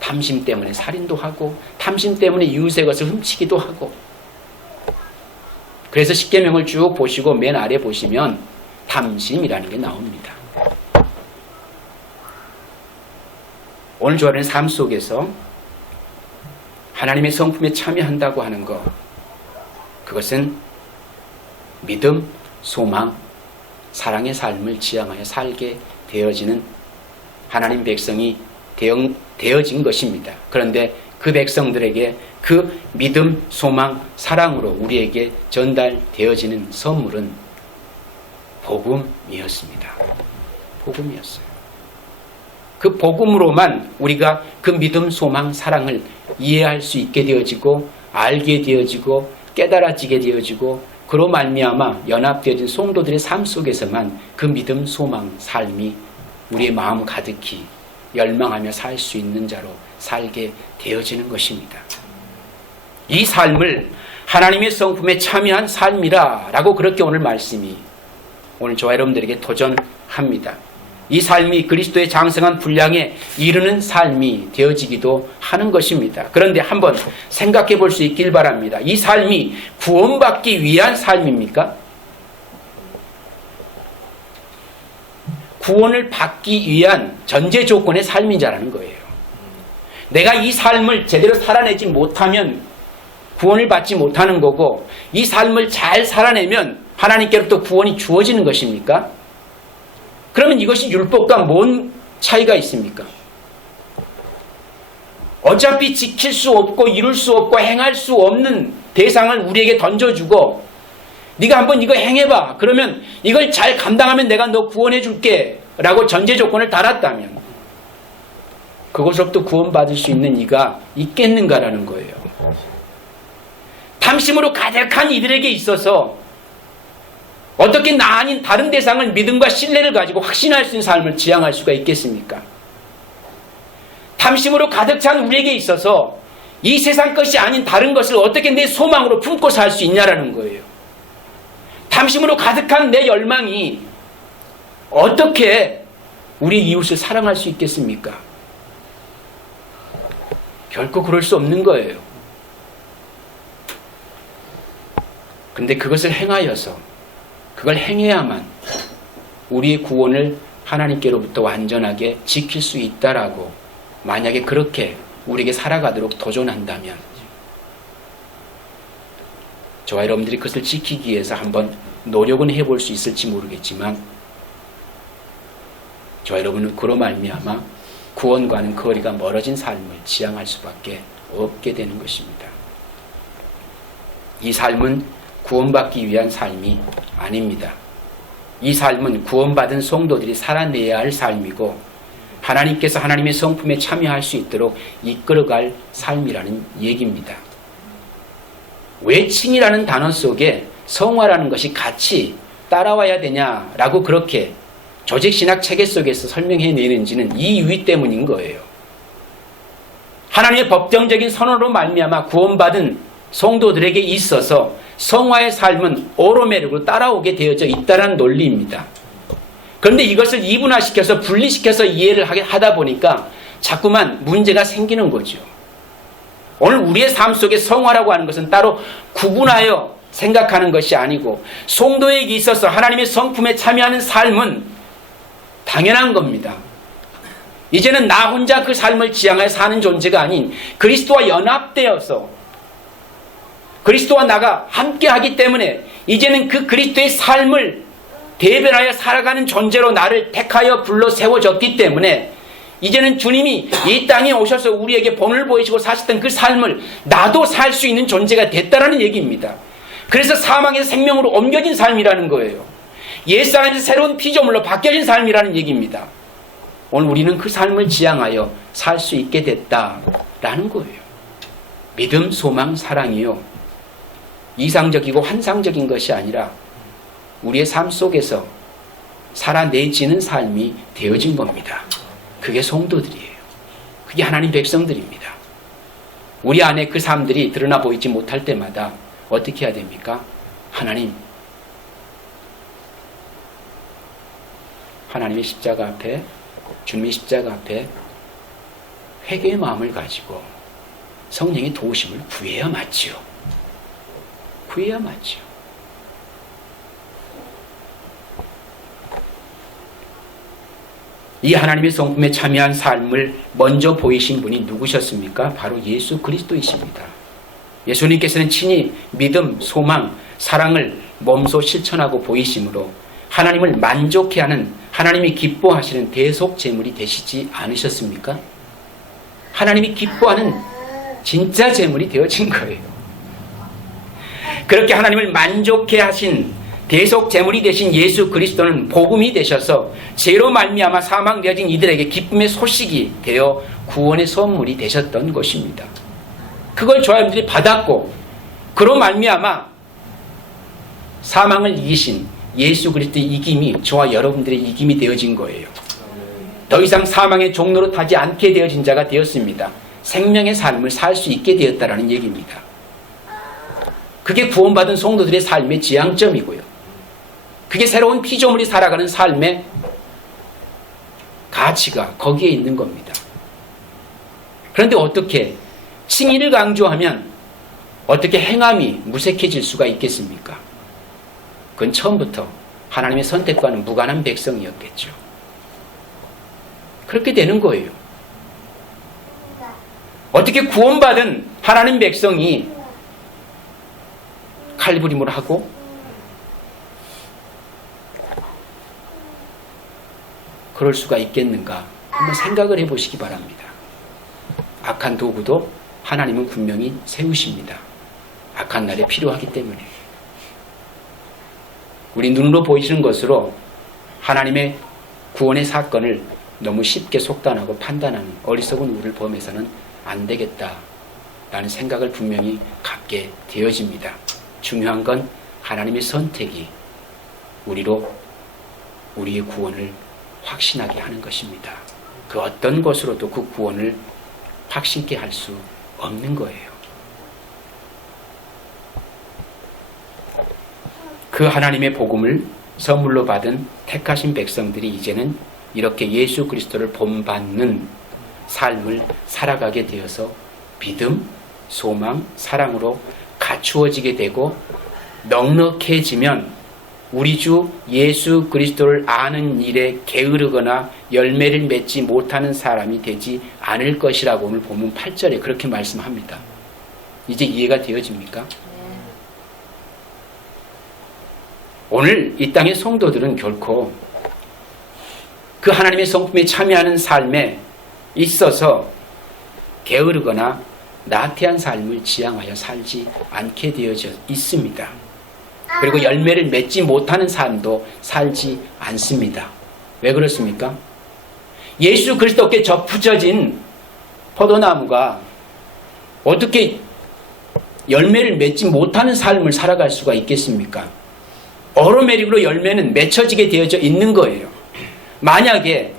탐심 때문에 살인도 하고, 탐심 때문에 이웃의 것을 훔치기도 하고. 그래서 십계명을 쭉 보시고 맨 아래 보시면 탐심이라는 게 나옵니다. 오늘 저와의 삶 속에서 하나님의 성품에 참여한다고 하는 것, 그것은 믿음, 소망, 사랑의 삶을 지향하여 살게 되어지는 하나님 백성이 되어진 것입니다. 그런데 그 백성들에게 그 믿음, 소망, 사랑으로 우리에게 전달되어지는 선물은 복음이었습니다. 복음이었어요. 그 복음으로만 우리가 그 믿음, 소망, 사랑을 이해할 수 있게 되어지고 알게 되어지고 깨달아지게 되어지고 그로 말미암아 연합되어진 성도들의 삶 속에서만 그 믿음, 소망, 삶이 우리의 마음 가득히 열망하며 살 수 있는 자로 살게 되어지는 것입니다. 이 삶을 하나님의 성품에 참여한 삶이라 라고 그렇게 오늘 말씀이 오늘 저와 여러분들에게 도전합니다. 이 삶이 그리스도의 장성한 분량에 이르는 삶이 되어지기도 하는 것입니다. 그런데 한번 생각해 볼 수 있길 바랍니다. 이 삶이 구원받기 위한 삶입니까? 구원을 받기 위한 전제 조건의 삶이자라는 거예요. 내가 이 삶을 제대로 살아내지 못하면 구원을 받지 못하는 거고, 이 삶을 잘 살아내면 하나님께로부터 구원이 주어지는 것입니까? 그러면 이것이 율법과 뭔 차이가 있습니까? 어차피 지킬 수 없고 이룰 수 없고 행할 수 없는 대상을 우리에게 던져주고 네가 한번 이거 행해봐. 그러면 이걸 잘 감당하면 내가 너 구원해 줄게 라고 전제 조건을 달았다면 그것으로부터 구원받을 수 있는 이가 있겠는가라는 거예요. 탐심으로 가득한 이들에게 있어서 어떻게 나 아닌 다른 대상을 믿음과 신뢰를 가지고 확신할 수 있는 삶을 지향할 수가 있겠습니까? 탐심으로 가득 찬 우리에게 있어서 이 세상 것이 아닌 다른 것을 어떻게 내 소망으로 품고 살 수 있냐라는 거예요. 탐심으로 가득한 내 열망이 어떻게 우리 이웃을 사랑할 수 있겠습니까? 결코 그럴 수 없는 거예요. 근데 그것을 행하여서 그걸 행해야만 우리의 구원을 하나님께로부터 완전하게 지킬 수 있다라고 만약에 그렇게 우리에게 살아가도록 도전한다면 저와 여러분들이 그것을 지키기 위해서 한번 노력은 해볼 수 있을지 모르겠지만 저와 여러분은 그로 말미암아 구원과는 거리가 멀어진 삶을 지향할 수밖에 없게 되는 것입니다. 이 삶은 구원받기 위한 삶이 아닙니다. 이 삶은 구원받은 성도들이 살아내야 할 삶이고 하나님께서 하나님의 성품에 참여할 수 있도록 이끌어갈 삶이라는 얘기입니다. 왜 칭이라는 단어 속에 성화라는 것이 같이 따라와야 되냐라고 그렇게 조직신학 체계 속에서 설명해내는지는 이 이유 때문인 거예요. 하나님의 법정적인 선언으로 말미암아 구원받은 성도들에게 있어서 성화의 삶은 오로메르로 따라오게 되어져 있다는 논리입니다. 그런데 이것을 이분화시켜서 분리시켜서 이해를 하다 보니까 자꾸만 문제가 생기는 거죠. 오늘 우리의 삶 속에 성화라고 하는 것은 따로 구분하여 생각하는 것이 아니고 성도에게 있어서 하나님의 성품에 참여하는 삶은 당연한 겁니다. 이제는 나 혼자 그 삶을 지향하여 사는 존재가 아닌 그리스도와 연합되어서 그리스도와 나가 함께하기 때문에 이제는 그 그리스도의 삶을 대변하여 살아가는 존재로 나를 택하여 불러 세워졌기 때문에 이제는 주님이 이 땅에 오셔서 우리에게 본을 보이시고 사셨던 그 삶을 나도 살 수 있는 존재가 됐다라는 얘기입니다. 그래서 사망에서 생명으로 옮겨진 삶이라는 거예요. 옛사람에서 새로운 피조물로 바뀌어진 삶이라는 얘기입니다. 오늘 우리는 그 삶을 지향하여 살 수 있게 됐다라는 거예요. 믿음, 소망, 사랑이요. 이상적이고 환상적인 것이 아니라 우리의 삶 속에서 살아내지는 삶이 되어진 겁니다. 그게 성도들이에요. 그게 하나님 백성들입니다. 우리 안에 그 삶들이 드러나 보이지 못할 때마다 어떻게 해야 됩니까? 하나님의 십자가 앞에, 주님의 십자가 앞에 회개의 마음을 가지고 성령의 도우심을 구해야 맞지요. 구해야 맞지요. 이 하나님의 성품에 참여한 삶을 먼저 보이신 분이 누구셨습니까? 바로 예수 그리스도이십니다. 예수님께서는 친히 믿음, 소망, 사랑을 몸소 실천하고 보이심으로 하나님을 만족해 하는, 하나님이 기뻐하시는 대속제물이 되시지 않으셨습니까? 하나님이 기뻐하는 진짜 제물이 되어진 거예요. 그렇게 하나님을 만족해 하신 대속제물이 되신 예수 그리스도는 복음이 되셔서 죄로 말미암아 사망되어진 이들에게 기쁨의 소식이 되어 구원의 선물이 되셨던 것입니다. 그걸 저와 여러분들이 받았고 그로 말미암아 사망을 이기신 예수 그리스도의 이김이 저와 여러분들의 이김이 되어진 거예요. 더 이상 사망의 종로로 타지 않게 되어진 자가 되었습니다. 생명의 삶을 살 수 있게 되었다는 얘기입니다. 그게 구원받은 성도들의 삶의 지향점이고요. 그게 새로운 피조물이 살아가는 삶의 가치가 거기에 있는 겁니다. 그런데 어떻게 칭의를 강조하면 어떻게 행함이 무색해질 수가 있겠습니까? 그건 처음부터 하나님의 선택과는 무관한 백성이었겠죠. 그렇게 되는 거예요. 어떻게 구원받은 하나님 백성이 칼부림을 하고 그럴 수가 있겠는가? 한번 생각을 해보시기 바랍니다. 악한 도구도 하나님은 분명히 세우십니다. 악한 날에 필요하기 때문에. 우리 눈으로 보이시는 것으로 하나님의 구원의 사건을 너무 쉽게 속단하고 판단하는 어리석은 우리를 범해서는 안 되겠다라는 생각을 분명히 갖게 되어집니다. 중요한 건 하나님의 선택이 우리의 구원을 확신하게 하는 것입니다. 그 어떤 것으로도 그 구원을 확신케 할 수 없는 거예요. 그 하나님의 복음을 선물로 받은 택하신 백성들이 이제는 이렇게 예수 그리스도를 본받는 삶을 살아가게 되어서 믿음, 소망, 사랑으로 갖추어지게 되고 넉넉해지면 우리 주 예수 그리스도를 아는 일에 게으르거나 열매를 맺지 못하는 사람이 되지 않을 것이라고 오늘 본문 8절에 그렇게 말씀합니다. 이제 이해가 되어집니까? 오늘 이 땅의 성도들은 결코 그 하나님의 성품에 참여하는 삶에 있어서 게으르거나 나태한 삶을 지향하여 살지 않게 되어져 있습니다. 그리고 열매를 맺지 못하는 삶도 살지 않습니다. 왜 그렇습니까? 예수 그리스도께 접붙여진 포도나무가 어떻게 열매를 맺지 못하는 삶을 살아갈 수가 있겠습니까? 오로메릭으로 열매는 맺혀지게 되어져 있는 거예요. 만약에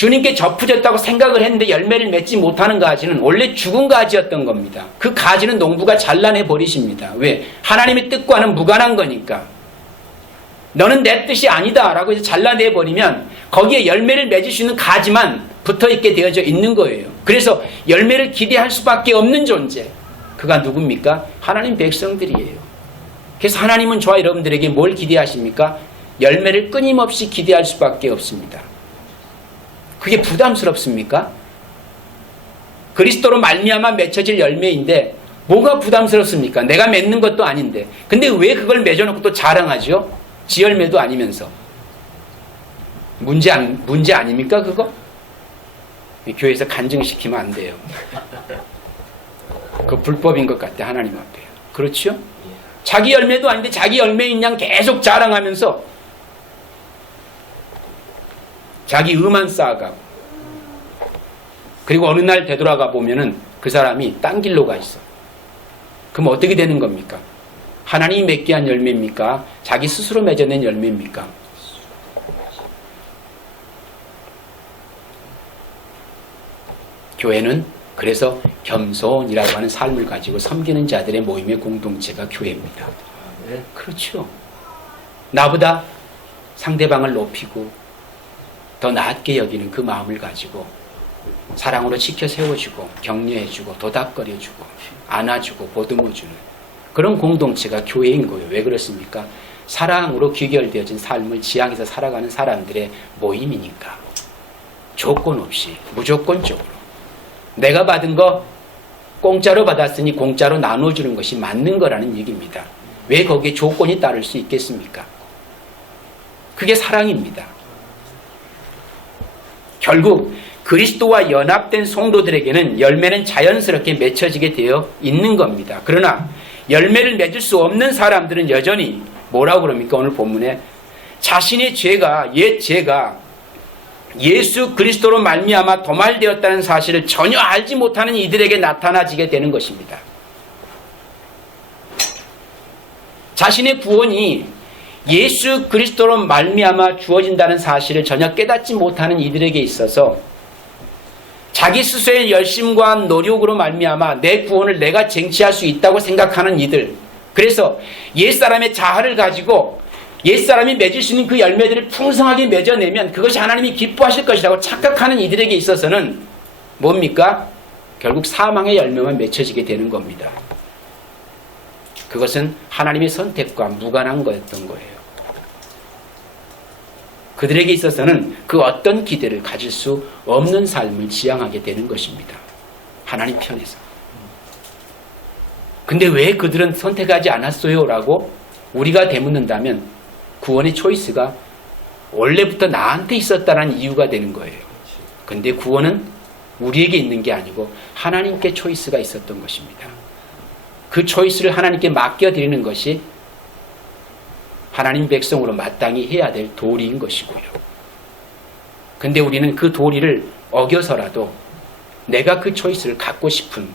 주님께 접붙였다고 생각을 했는데 열매를 맺지 못하는 가지는 원래 죽은 가지였던 겁니다. 그 가지는 농부가 잘라내 버리십니다. 왜? 하나님의 뜻과는 무관한 거니까. 너는 내 뜻이 아니다 라고 해서 잘라내 버리면 거기에 열매를 맺을 수 있는 가지만 붙어있게 되어져 있는 거예요. 그래서 열매를 기대할 수밖에 없는 존재, 그가 누굽니까? 하나님 백성들이에요. 그래서 하나님은 저와 여러분들에게 뭘 기대하십니까? 열매를 끊임없이 기대할 수밖에 없습니다. 그게 부담스럽습니까? 그리스도로 말미암아 맺혀질 열매인데 뭐가 부담스럽습니까? 내가 맺는 것도 아닌데. 근데 왜 그걸 맺어놓고 또 자랑하죠? 지 열매도 아니면서. 문제 아닙니까 그거? 교회에서 간증시키면 안 돼요. 그 불법인 것 같아 하나님 앞에. 그렇죠? 자기 열매도 아닌데 자기 열매인 양 계속 자랑하면서 자기 의만 쌓아가고, 그리고 어느 날 되돌아가 보면은 그 사람이 딴 길로 가 있어. 그럼 어떻게 되는 겁니까? 하나님이 맺게 한 열매입니까? 자기 스스로 맺어낸 열매입니까? 교회는 그래서 겸손이라고 하는 삶을 가지고 섬기는 자들의 모임의 공동체가 교회입니다. 그렇죠. 나보다 상대방을 높이고 더 낮게 여기는 그 마음을 가지고 사랑으로 지켜 세워주고 격려해주고 도닥거려주고 안아주고 보듬어주는 그런 공동체가 교회인 거예요. 왜 그렇습니까? 사랑으로 귀결되어진 삶을 지향해서 살아가는 사람들의 모임이니까. 조건 없이 무조건적으로 내가 받은 거 공짜로 받았으니 공짜로 나눠주는 것이 맞는 거라는 얘기입니다. 왜 거기에 조건이 따를 수 있겠습니까? 그게 사랑입니다. 결국 그리스도와 연합된 성도들에게는 열매는 자연스럽게 맺혀지게 되어 있는 겁니다. 그러나 열매를 맺을 수 없는 사람들은 여전히 뭐라고 그럽니까? 오늘 본문에 자신의 죄가, 옛 죄가 예수 그리스도로 말미암아 도말되었다는 사실을 전혀 알지 못하는 이들에게 나타나지게 되는 것입니다. 자신의 구원이 예수 그리스도로 말미암아 주어진다는 사실을 전혀 깨닫지 못하는 이들에게 있어서 자기 스스로의 열심과 노력으로 말미암아 내 구원을 내가 쟁취할 수 있다고 생각하는 이들, 그래서 옛사람의 자아를 가지고 옛사람이 맺을 수 있는 그 열매들을 풍성하게 맺어내면 그것이 하나님이 기뻐하실 것이라고 착각하는 이들에게 있어서는 뭡니까? 결국 사망의 열매만 맺혀지게 되는 겁니다. 그것은 하나님의 선택과 무관한 거였던 거예요. 그들에게 있어서는 그 어떤 기대를 가질 수 없는 삶을 지향하게 되는 것입니다. 하나님 편에서. 근데 왜 그들은 선택하지 않았어요? 라고 우리가 되묻는다면 구원의 초이스가 원래부터 나한테 있었다는 이유가 되는 거예요. 근데 구원은 우리에게 있는 게 아니고 하나님께 초이스가 있었던 것입니다. 그 초이스를 하나님께 맡겨드리는 것이 하나님 백성으로 마땅히 해야 될 도리인 것이고요. 근데 우리는 그 도리를 어겨서라도 내가 그 초이스를 갖고 싶은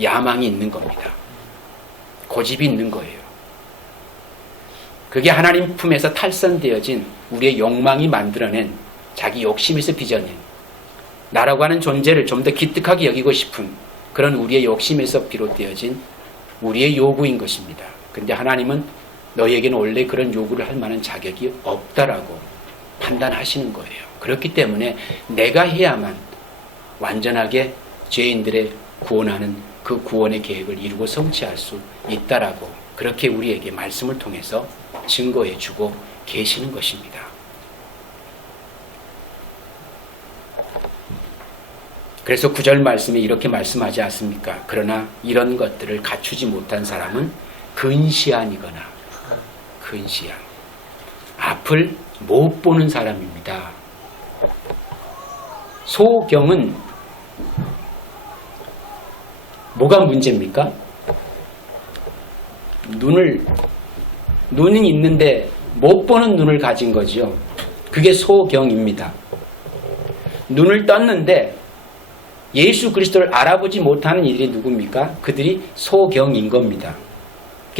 야망이 있는 겁니다. 고집이 있는 거예요. 그게 하나님 품에서 탈선되어진 우리의 욕망이 만들어낸 자기 욕심에서 빚어낸 나라고 하는 존재를 좀 더 기특하게 여기고 싶은 그런 우리의 욕심에서 비롯되어진 우리의 요구인 것입니다. 근데 하나님은 너희에게는 원래 그런 요구를 할 만한 자격이 없다라고 판단하시는 거예요. 그렇기 때문에 내가 해야만 완전하게 죄인들의 구원하는 그 구원의 계획을 이루고 성취할 수 있다라고 그렇게 우리에게 말씀을 통해서 증거해 주고 계시는 것입니다. 그래서 9절 말씀에 이렇게 말씀하지 않습니까? 그러나 이런 것들을 갖추지 못한 사람은 근시안이거나 근시안, 앞을 못 보는 사람입니다. 소경은 뭐가 문제입니까? 눈은 있는데 못 보는 눈을 가진 거죠. 그게 소경입니다. 눈을 떴는데 예수 그리스도를 알아보지 못하는 이들이 누굽니까? 그들이 소경인 겁니다.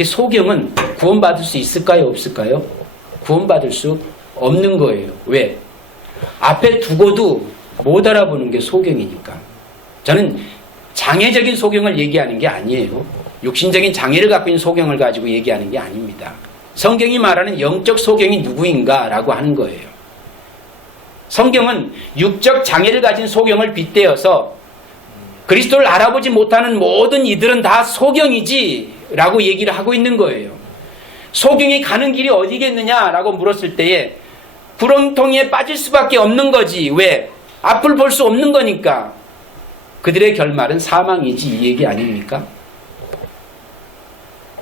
소경은 구원받을 수 있을까요? 없을까요? 구원받을 수 없는 거예요. 왜? 앞에 두고도 못 알아보는 게 소경이니까. 저는 장애적인 소경을 얘기하는 게 아니에요. 육신적인 장애를 갖고 있는 소경을 가지고 얘기하는 게 아닙니다. 성경이 말하는 영적 소경이 누구인가라고 하는 거예요. 성경은 육적 장애를 가진 소경을 빗대어서 그리스도를 알아보지 못하는 모든 이들은 다 소경이지 라고 얘기를 하고 있는 거예요. 소경이 가는 길이 어디겠느냐라고 물었을 때에 구렁텅이에 빠질 수밖에 없는 거지. 왜? 앞을 볼 수 없는 거니까. 그들의 결말은 사망이지 이 얘기 아닙니까?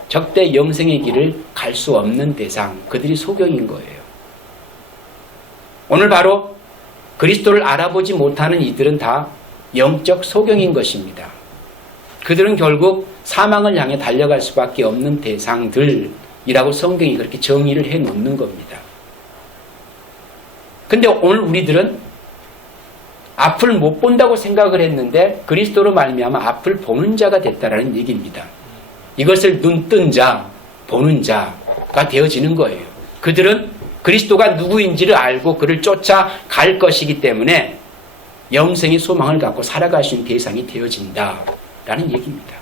적대 영생의 길을 갈 수 없는 대상, 그들이 소경인 거예요. 오늘 바로 그리스도를 알아보지 못하는 이들은 다 영적 소경인 것입니다. 그들은 결국 사망을 향해 달려갈 수밖에 없는 대상들이라고 성경이 그렇게 정의를 해 놓는 겁니다. 근데 오늘 우리들은 앞을 못 본다고 생각을 했는데 그리스도로 말미암아 앞을 보는 자가 됐다라는 얘기입니다. 이것을 눈뜬 자, 보는 자가 되어지는 거예요. 그들은 그리스도가 누구인지를 알고 그를 쫓아갈 것이기 때문에 영생의 소망을 갖고 살아갈 수 있는 대상이 되어진다라는 얘기입니다.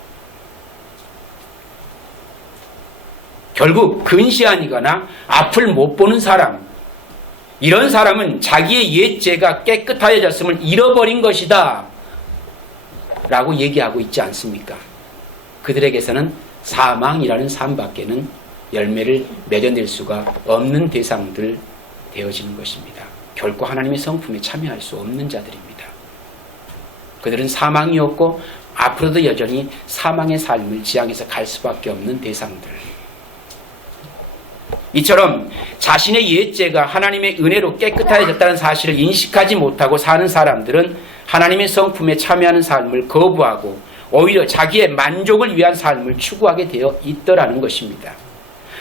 결국 근시안이거나 앞을 못 보는 사람, 이런 사람은 자기의 옛죄가 깨끗하여졌음을 잃어버린 것이다 라고 얘기하고 있지 않습니까? 그들에게서는 사망이라는 삶밖에는 열매를 맺어낼 수가 없는 대상들 되어지는 것입니다. 결코 하나님의 성품에 참여할 수 없는 자들입니다. 그들은 사망이었고 앞으로도 여전히 사망의 삶을 지향해서 갈 수밖에 없는 대상들. 이처럼 자신의 옛죄가 하나님의 은혜로 깨끗해졌다는 사실을 인식하지 못하고 사는 사람들은 하나님의 성품에 참여하는 삶을 거부하고 오히려 자기의 만족을 위한 삶을 추구하게 되어 있더라는 것입니다.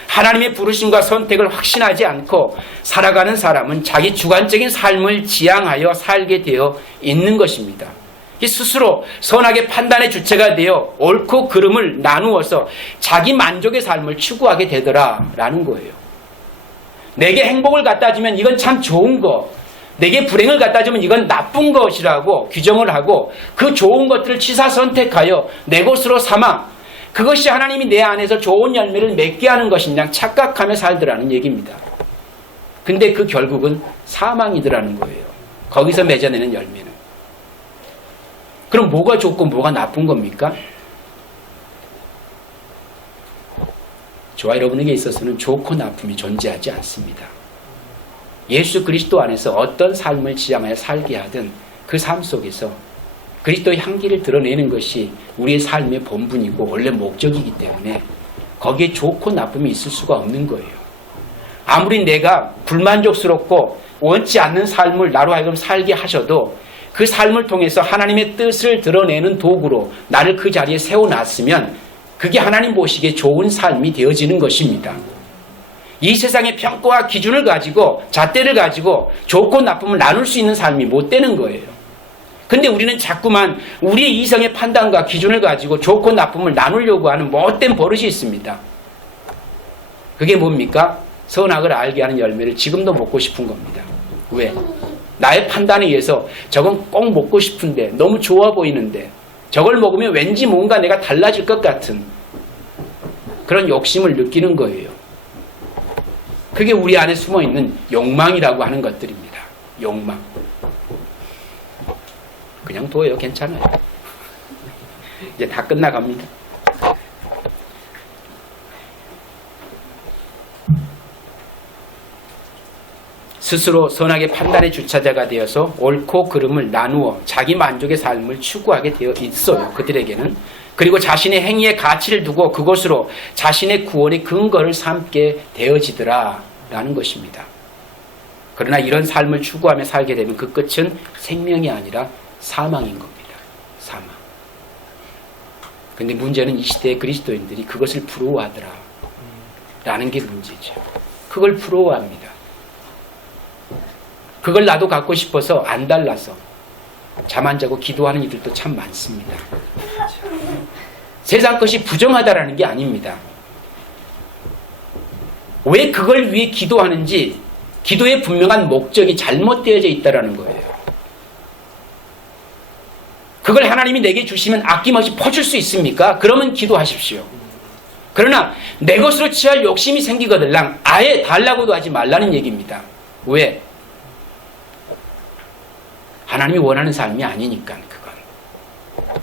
하나님의 부르심과 선택을 확신하지 않고 살아가는 사람은 자기 주관적인 삶을 지향하여 살게 되어 있는 것입니다. 스스로 선악의 판단의 주체가 되어 옳고 그름을 나누어서 자기 만족의 삶을 추구하게 되더라라는 거예요. 내게 행복을 갖다 주면 이건 참 좋은 거, 내게 불행을 갖다 주면 이건 나쁜 것이라고 규정을 하고 그 좋은 것들을 취사 선택하여 내 것으로 삼아 그것이 하나님이 내 안에서 좋은 열매를 맺게 하는 것이냐 착각하며 살더라는 얘기입니다. 근데 그 결국은 사망이더라는 거예요. 거기서 맺어내는 열매는. 그럼 뭐가 좋고 뭐가 나쁜 겁니까? 저와 여러분에게 있어서는 좋고 나쁨이 존재하지 않습니다. 예수 그리스도 안에서 어떤 삶을 지향하여 살게 하든 그 삶 속에서 그리스도의 향기를 드러내는 것이 우리의 삶의 본분이고 원래 목적이기 때문에 거기에 좋고 나쁨이 있을 수가 없는 거예요. 아무리 내가 불만족스럽고 원치 않는 삶을 나로 하여금 살게 하셔도 그 삶을 통해서 하나님의 뜻을 드러내는 도구로 나를 그 자리에 세워놨으면 그게 하나님 보시기에 좋은 삶이 되어지는 것입니다. 이 세상의 평가와 기준을 가지고 잣대를 가지고 좋고 나쁨을 나눌 수 있는 삶이 못 되는 거예요. 근데 우리는 자꾸만 우리의 이성의 판단과 기준을 가지고 좋고 나쁨을 나누려고 하는 못된 버릇이 있습니다. 그게 뭡니까? 선악을 알게 하는 열매를 지금도 먹고 싶은 겁니다. 왜? 나의 판단에 의해서 저건 꼭 먹고 싶은데 너무 좋아 보이는데 저걸 먹으면 왠지 뭔가 내가 달라질 것 같은 그런 욕심을 느끼는 거예요. 그게 우리 안에 숨어있는 욕망이라고 하는 것들입니다. 욕망. 그냥 둬요. 괜찮아요. 이제 다 끝나갑니다. 스스로 선악의 판단의 주차자가 되어서 옳고 그름을 나누어 자기 만족의 삶을 추구하게 되어 있어요. 그들에게는. 그리고 자신의 행위의 가치를 두고 그것으로 자신의 구원의 근거를 삼게 되어지더라 라는 것입니다. 그러나 이런 삶을 추구하며 살게 되면 그 끝은 생명이 아니라 사망인 겁니다. 사망. 근데 문제는 이 시대의 그리스도인들이 그것을 부러워하더라 라는 게 문제죠. 그걸 부러워합니다. 그걸 나도 갖고 싶어서 안 달라서 잠 안 자고 기도하는 이들도 참 많습니다. 세상 것이 부정하다라는 게 아닙니다. 왜 그걸 위해 기도하는지 기도의 분명한 목적이 잘못되어져 있다는 거예요. 그걸 하나님이 내게 주시면 아낌없이 퍼줄 수 있습니까? 그러면 기도하십시오. 그러나 내 것으로 취할 욕심이 생기거들랑 아예 달라고도 하지 말라는 얘기입니다. 왜? 하나님이 원하는 삶이 아니니까 그건.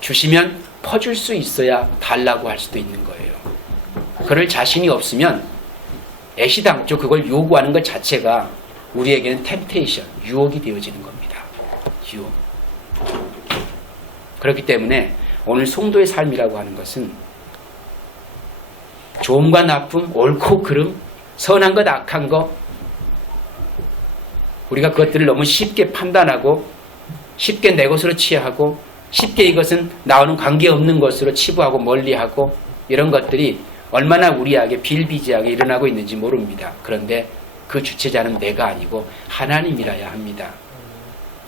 주시면 퍼줄 수 있어야 달라고 할 수도 있는 거예요. 그럴 자신이 없으면 애시당초 그걸 요구하는 것 자체가 우리에게는 템테이션, 유혹이 되어지는 겁니다. 유혹. 그렇기 때문에 오늘 성도의 삶이라고 하는 것은 좋음과 나쁨, 옳고 그름, 선한 것, 악한 것, 우리가 그것들을 너무 쉽게 판단하고 쉽게 내 것으로 취하고 쉽게 이것은 나오는 관계없는 것으로 치부하고 멀리하고 이런 것들이 얼마나 우리에게 비일비재하게 일어나고 있는지 모릅니다. 그런데 그 주체자는 내가 아니고 하나님이라야 합니다.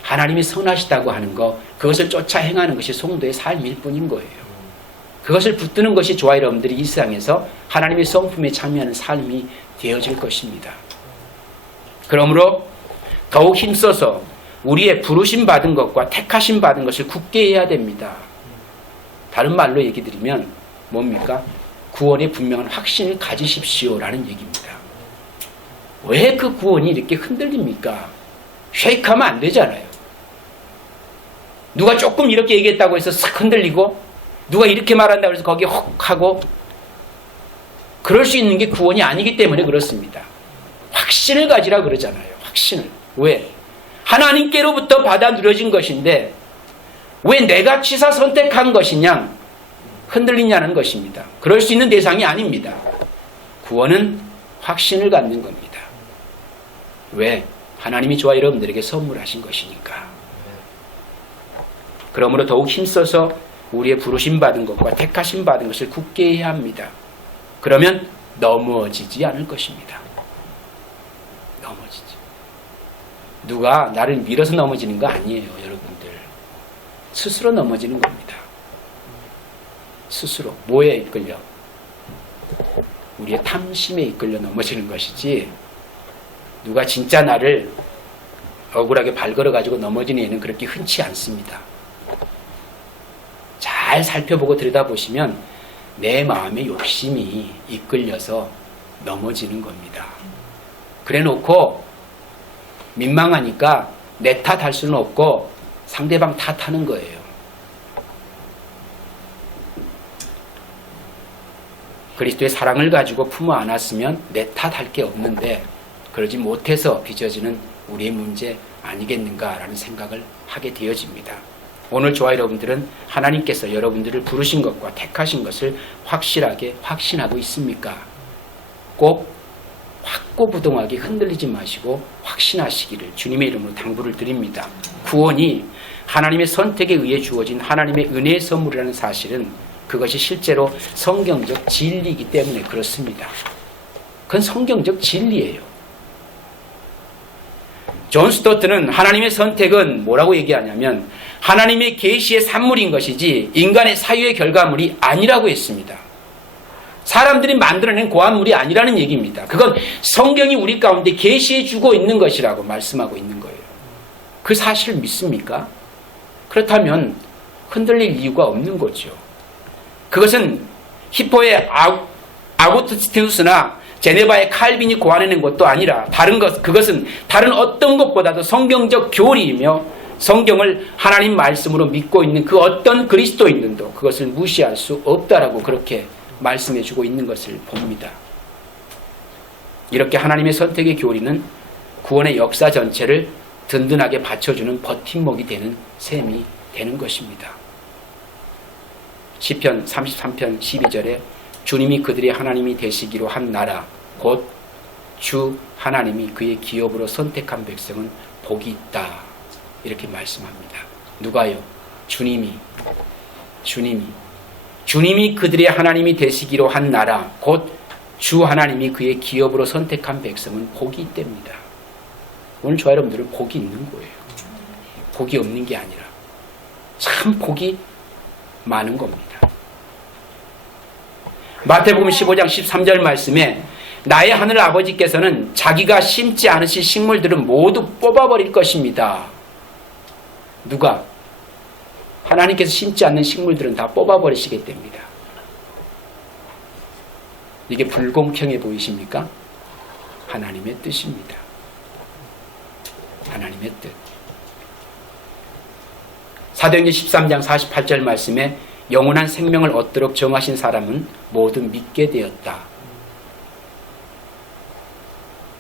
하나님이 선하시다고 하는 것, 그것을 쫓아 행하는 것이 성도의 삶일 뿐인 거예요. 그것을 붙드는 것이 저와 여러분들이 이 세상에서 하나님의 성품에 참여하는 삶이 되어질 것입니다. 그러므로 더욱 힘써서 우리의 부르심 받은 것과 택하심 받은 것을 굳게 해야 됩니다. 다른 말로 얘기 드리면 뭡니까? 구원의 분명한 확신을 가지십시오라는 얘기입니다. 왜 그 구원이 이렇게 흔들립니까? 쉐이크하면 안 되잖아요. 누가 조금 이렇게 얘기했다고 해서 싹 흔들리고 누가 이렇게 말한다고 해서 거기에 헉 하고 그럴 수 있는 게 구원이 아니기 때문에 그렇습니다. 확신을 가지라 그러잖아요. 확신을. 왜? 하나님께로부터 받아 누려진 것인데 왜 내가 취사 선택한 것이냐 흔들리냐는 것입니다. 그럴 수 있는 대상이 아닙니다. 구원은 확신을 갖는 겁니다. 왜? 하나님이 저와 여러분들에게 선물하신 것이니까. 그러므로 더욱 힘써서 우리의 부르심 받은 것과 택하심 받은 것을 굳게 해야 합니다. 그러면 넘어지지 않을 것입니다. 넘어지지. 누가 나를 밀어서 넘어지는 거 아니에요, 여러분들. 스스로 넘어지는 겁니다. 스스로. 뭐에 이끌려? 우리의 탐심에 이끌려 넘어지는 것이지 누가 진짜 나를 억울하게 발걸어가지고 넘어지는 애는 그렇게 흔치 않습니다. 잘 살펴보고 들여다보시면 내 마음의 욕심이 이끌려서 넘어지는 겁니다. 그래 놓고 민망하니까 내 탓할 수는 없고 상대방 탓하는 거예요. 그리스도의 사랑을 가지고 품어 안았으면 내 탓할 게 없는데 그러지 못해서 빚어지는 우리의 문제 아니겠는가라는 생각을 하게 되어집니다. 오늘 저와 여러분들은 하나님께서 여러분들을 부르신 것과 택하신 것을 확실하게 확신하고 있습니까? 꼭 확고부동하게 흔들리지 마시고 확신하시기를 주님의 이름으로 당부를 드립니다. 구원이 하나님의 선택에 의해 주어진 하나님의 은혜의 선물이라는 사실은 그것이 실제로 성경적 진리이기 때문에 그렇습니다. 그건 성경적 진리예요. 존 스토트는 하나님의 선택은 뭐라고 얘기하냐면 하나님의 계시의 산물인 것이지 인간의 사유의 결과물이 아니라고 했습니다. 사람들이 만들어낸 고안물이 아니라는 얘기입니다. 그건 성경이 우리 가운데 계시해 주고 있는 것이라고 말씀하고 있는 거예요. 그 사실을 믿습니까? 그렇다면 흔들릴 이유가 없는 거죠. 그것은 히포의 아구스티누스나 제네바의 칼빈이 고안해낸 것도 아니라 그것은 다른 어떤 것보다도 성경적 교리이며 성경을 하나님 말씀으로 믿고 있는 그 어떤 그리스도인들도 그것을 무시할 수 없다라고 그렇게 말씀해주고 있는 것을 봅니다. 이렇게 하나님의 선택의 교리는 구원의 역사 전체를 든든하게 받쳐주는 버팀목이 되는 셈이 되는 것입니다. 시편 33편 12절에 주님이 그들의 하나님이 되시기로 한 나라 곧 주 하나님이 그의 기업으로 선택한 백성은 복이 있다 이렇게 말씀합니다. 누가요? 주님이 그들의 하나님이 되시기로 한 나라 곧 주 하나님이 그의 기업으로 선택한 백성은 복이 있답니다. 오늘 저와 여러분들은 복이 있는 거예요. 복이 없는 게 아니라 참 복이 많은 겁니다. 마태복음 15장 13절 말씀에 나의 하늘 아버지께서는 자기가 심지 않으신 식물들은 모두 뽑아버릴 것입니다. 누가? 하나님께서 심지 않는 식물들은 다 뽑아버리시게 됩니다. 이게 불공평해 보이십니까? 하나님의 뜻입니다. 하나님의 뜻. 사도행전 13장 48절 말씀에 영원한 생명을 얻도록 정하신 사람은 모두 믿게 되었다.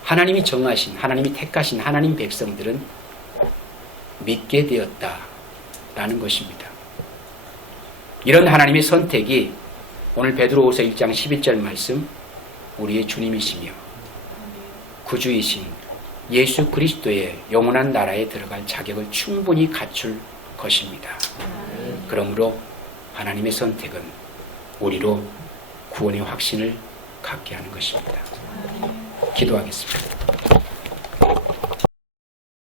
하나님이 정하신, 하나님이 택하신 하나님 백성들은 믿게 되었다라는 것입니다. 이런 하나님의 선택이 오늘 베드로후서 1장 11절 말씀, 우리의 주님이시며 구주이신 예수 그리스도의 영원한 나라에 들어갈 자격을 충분히 갖출 것입니다. 그러므로 하나님의 선택은 우리로 구원의 확신을 갖게 하는 것입니다. 기도하겠습니다.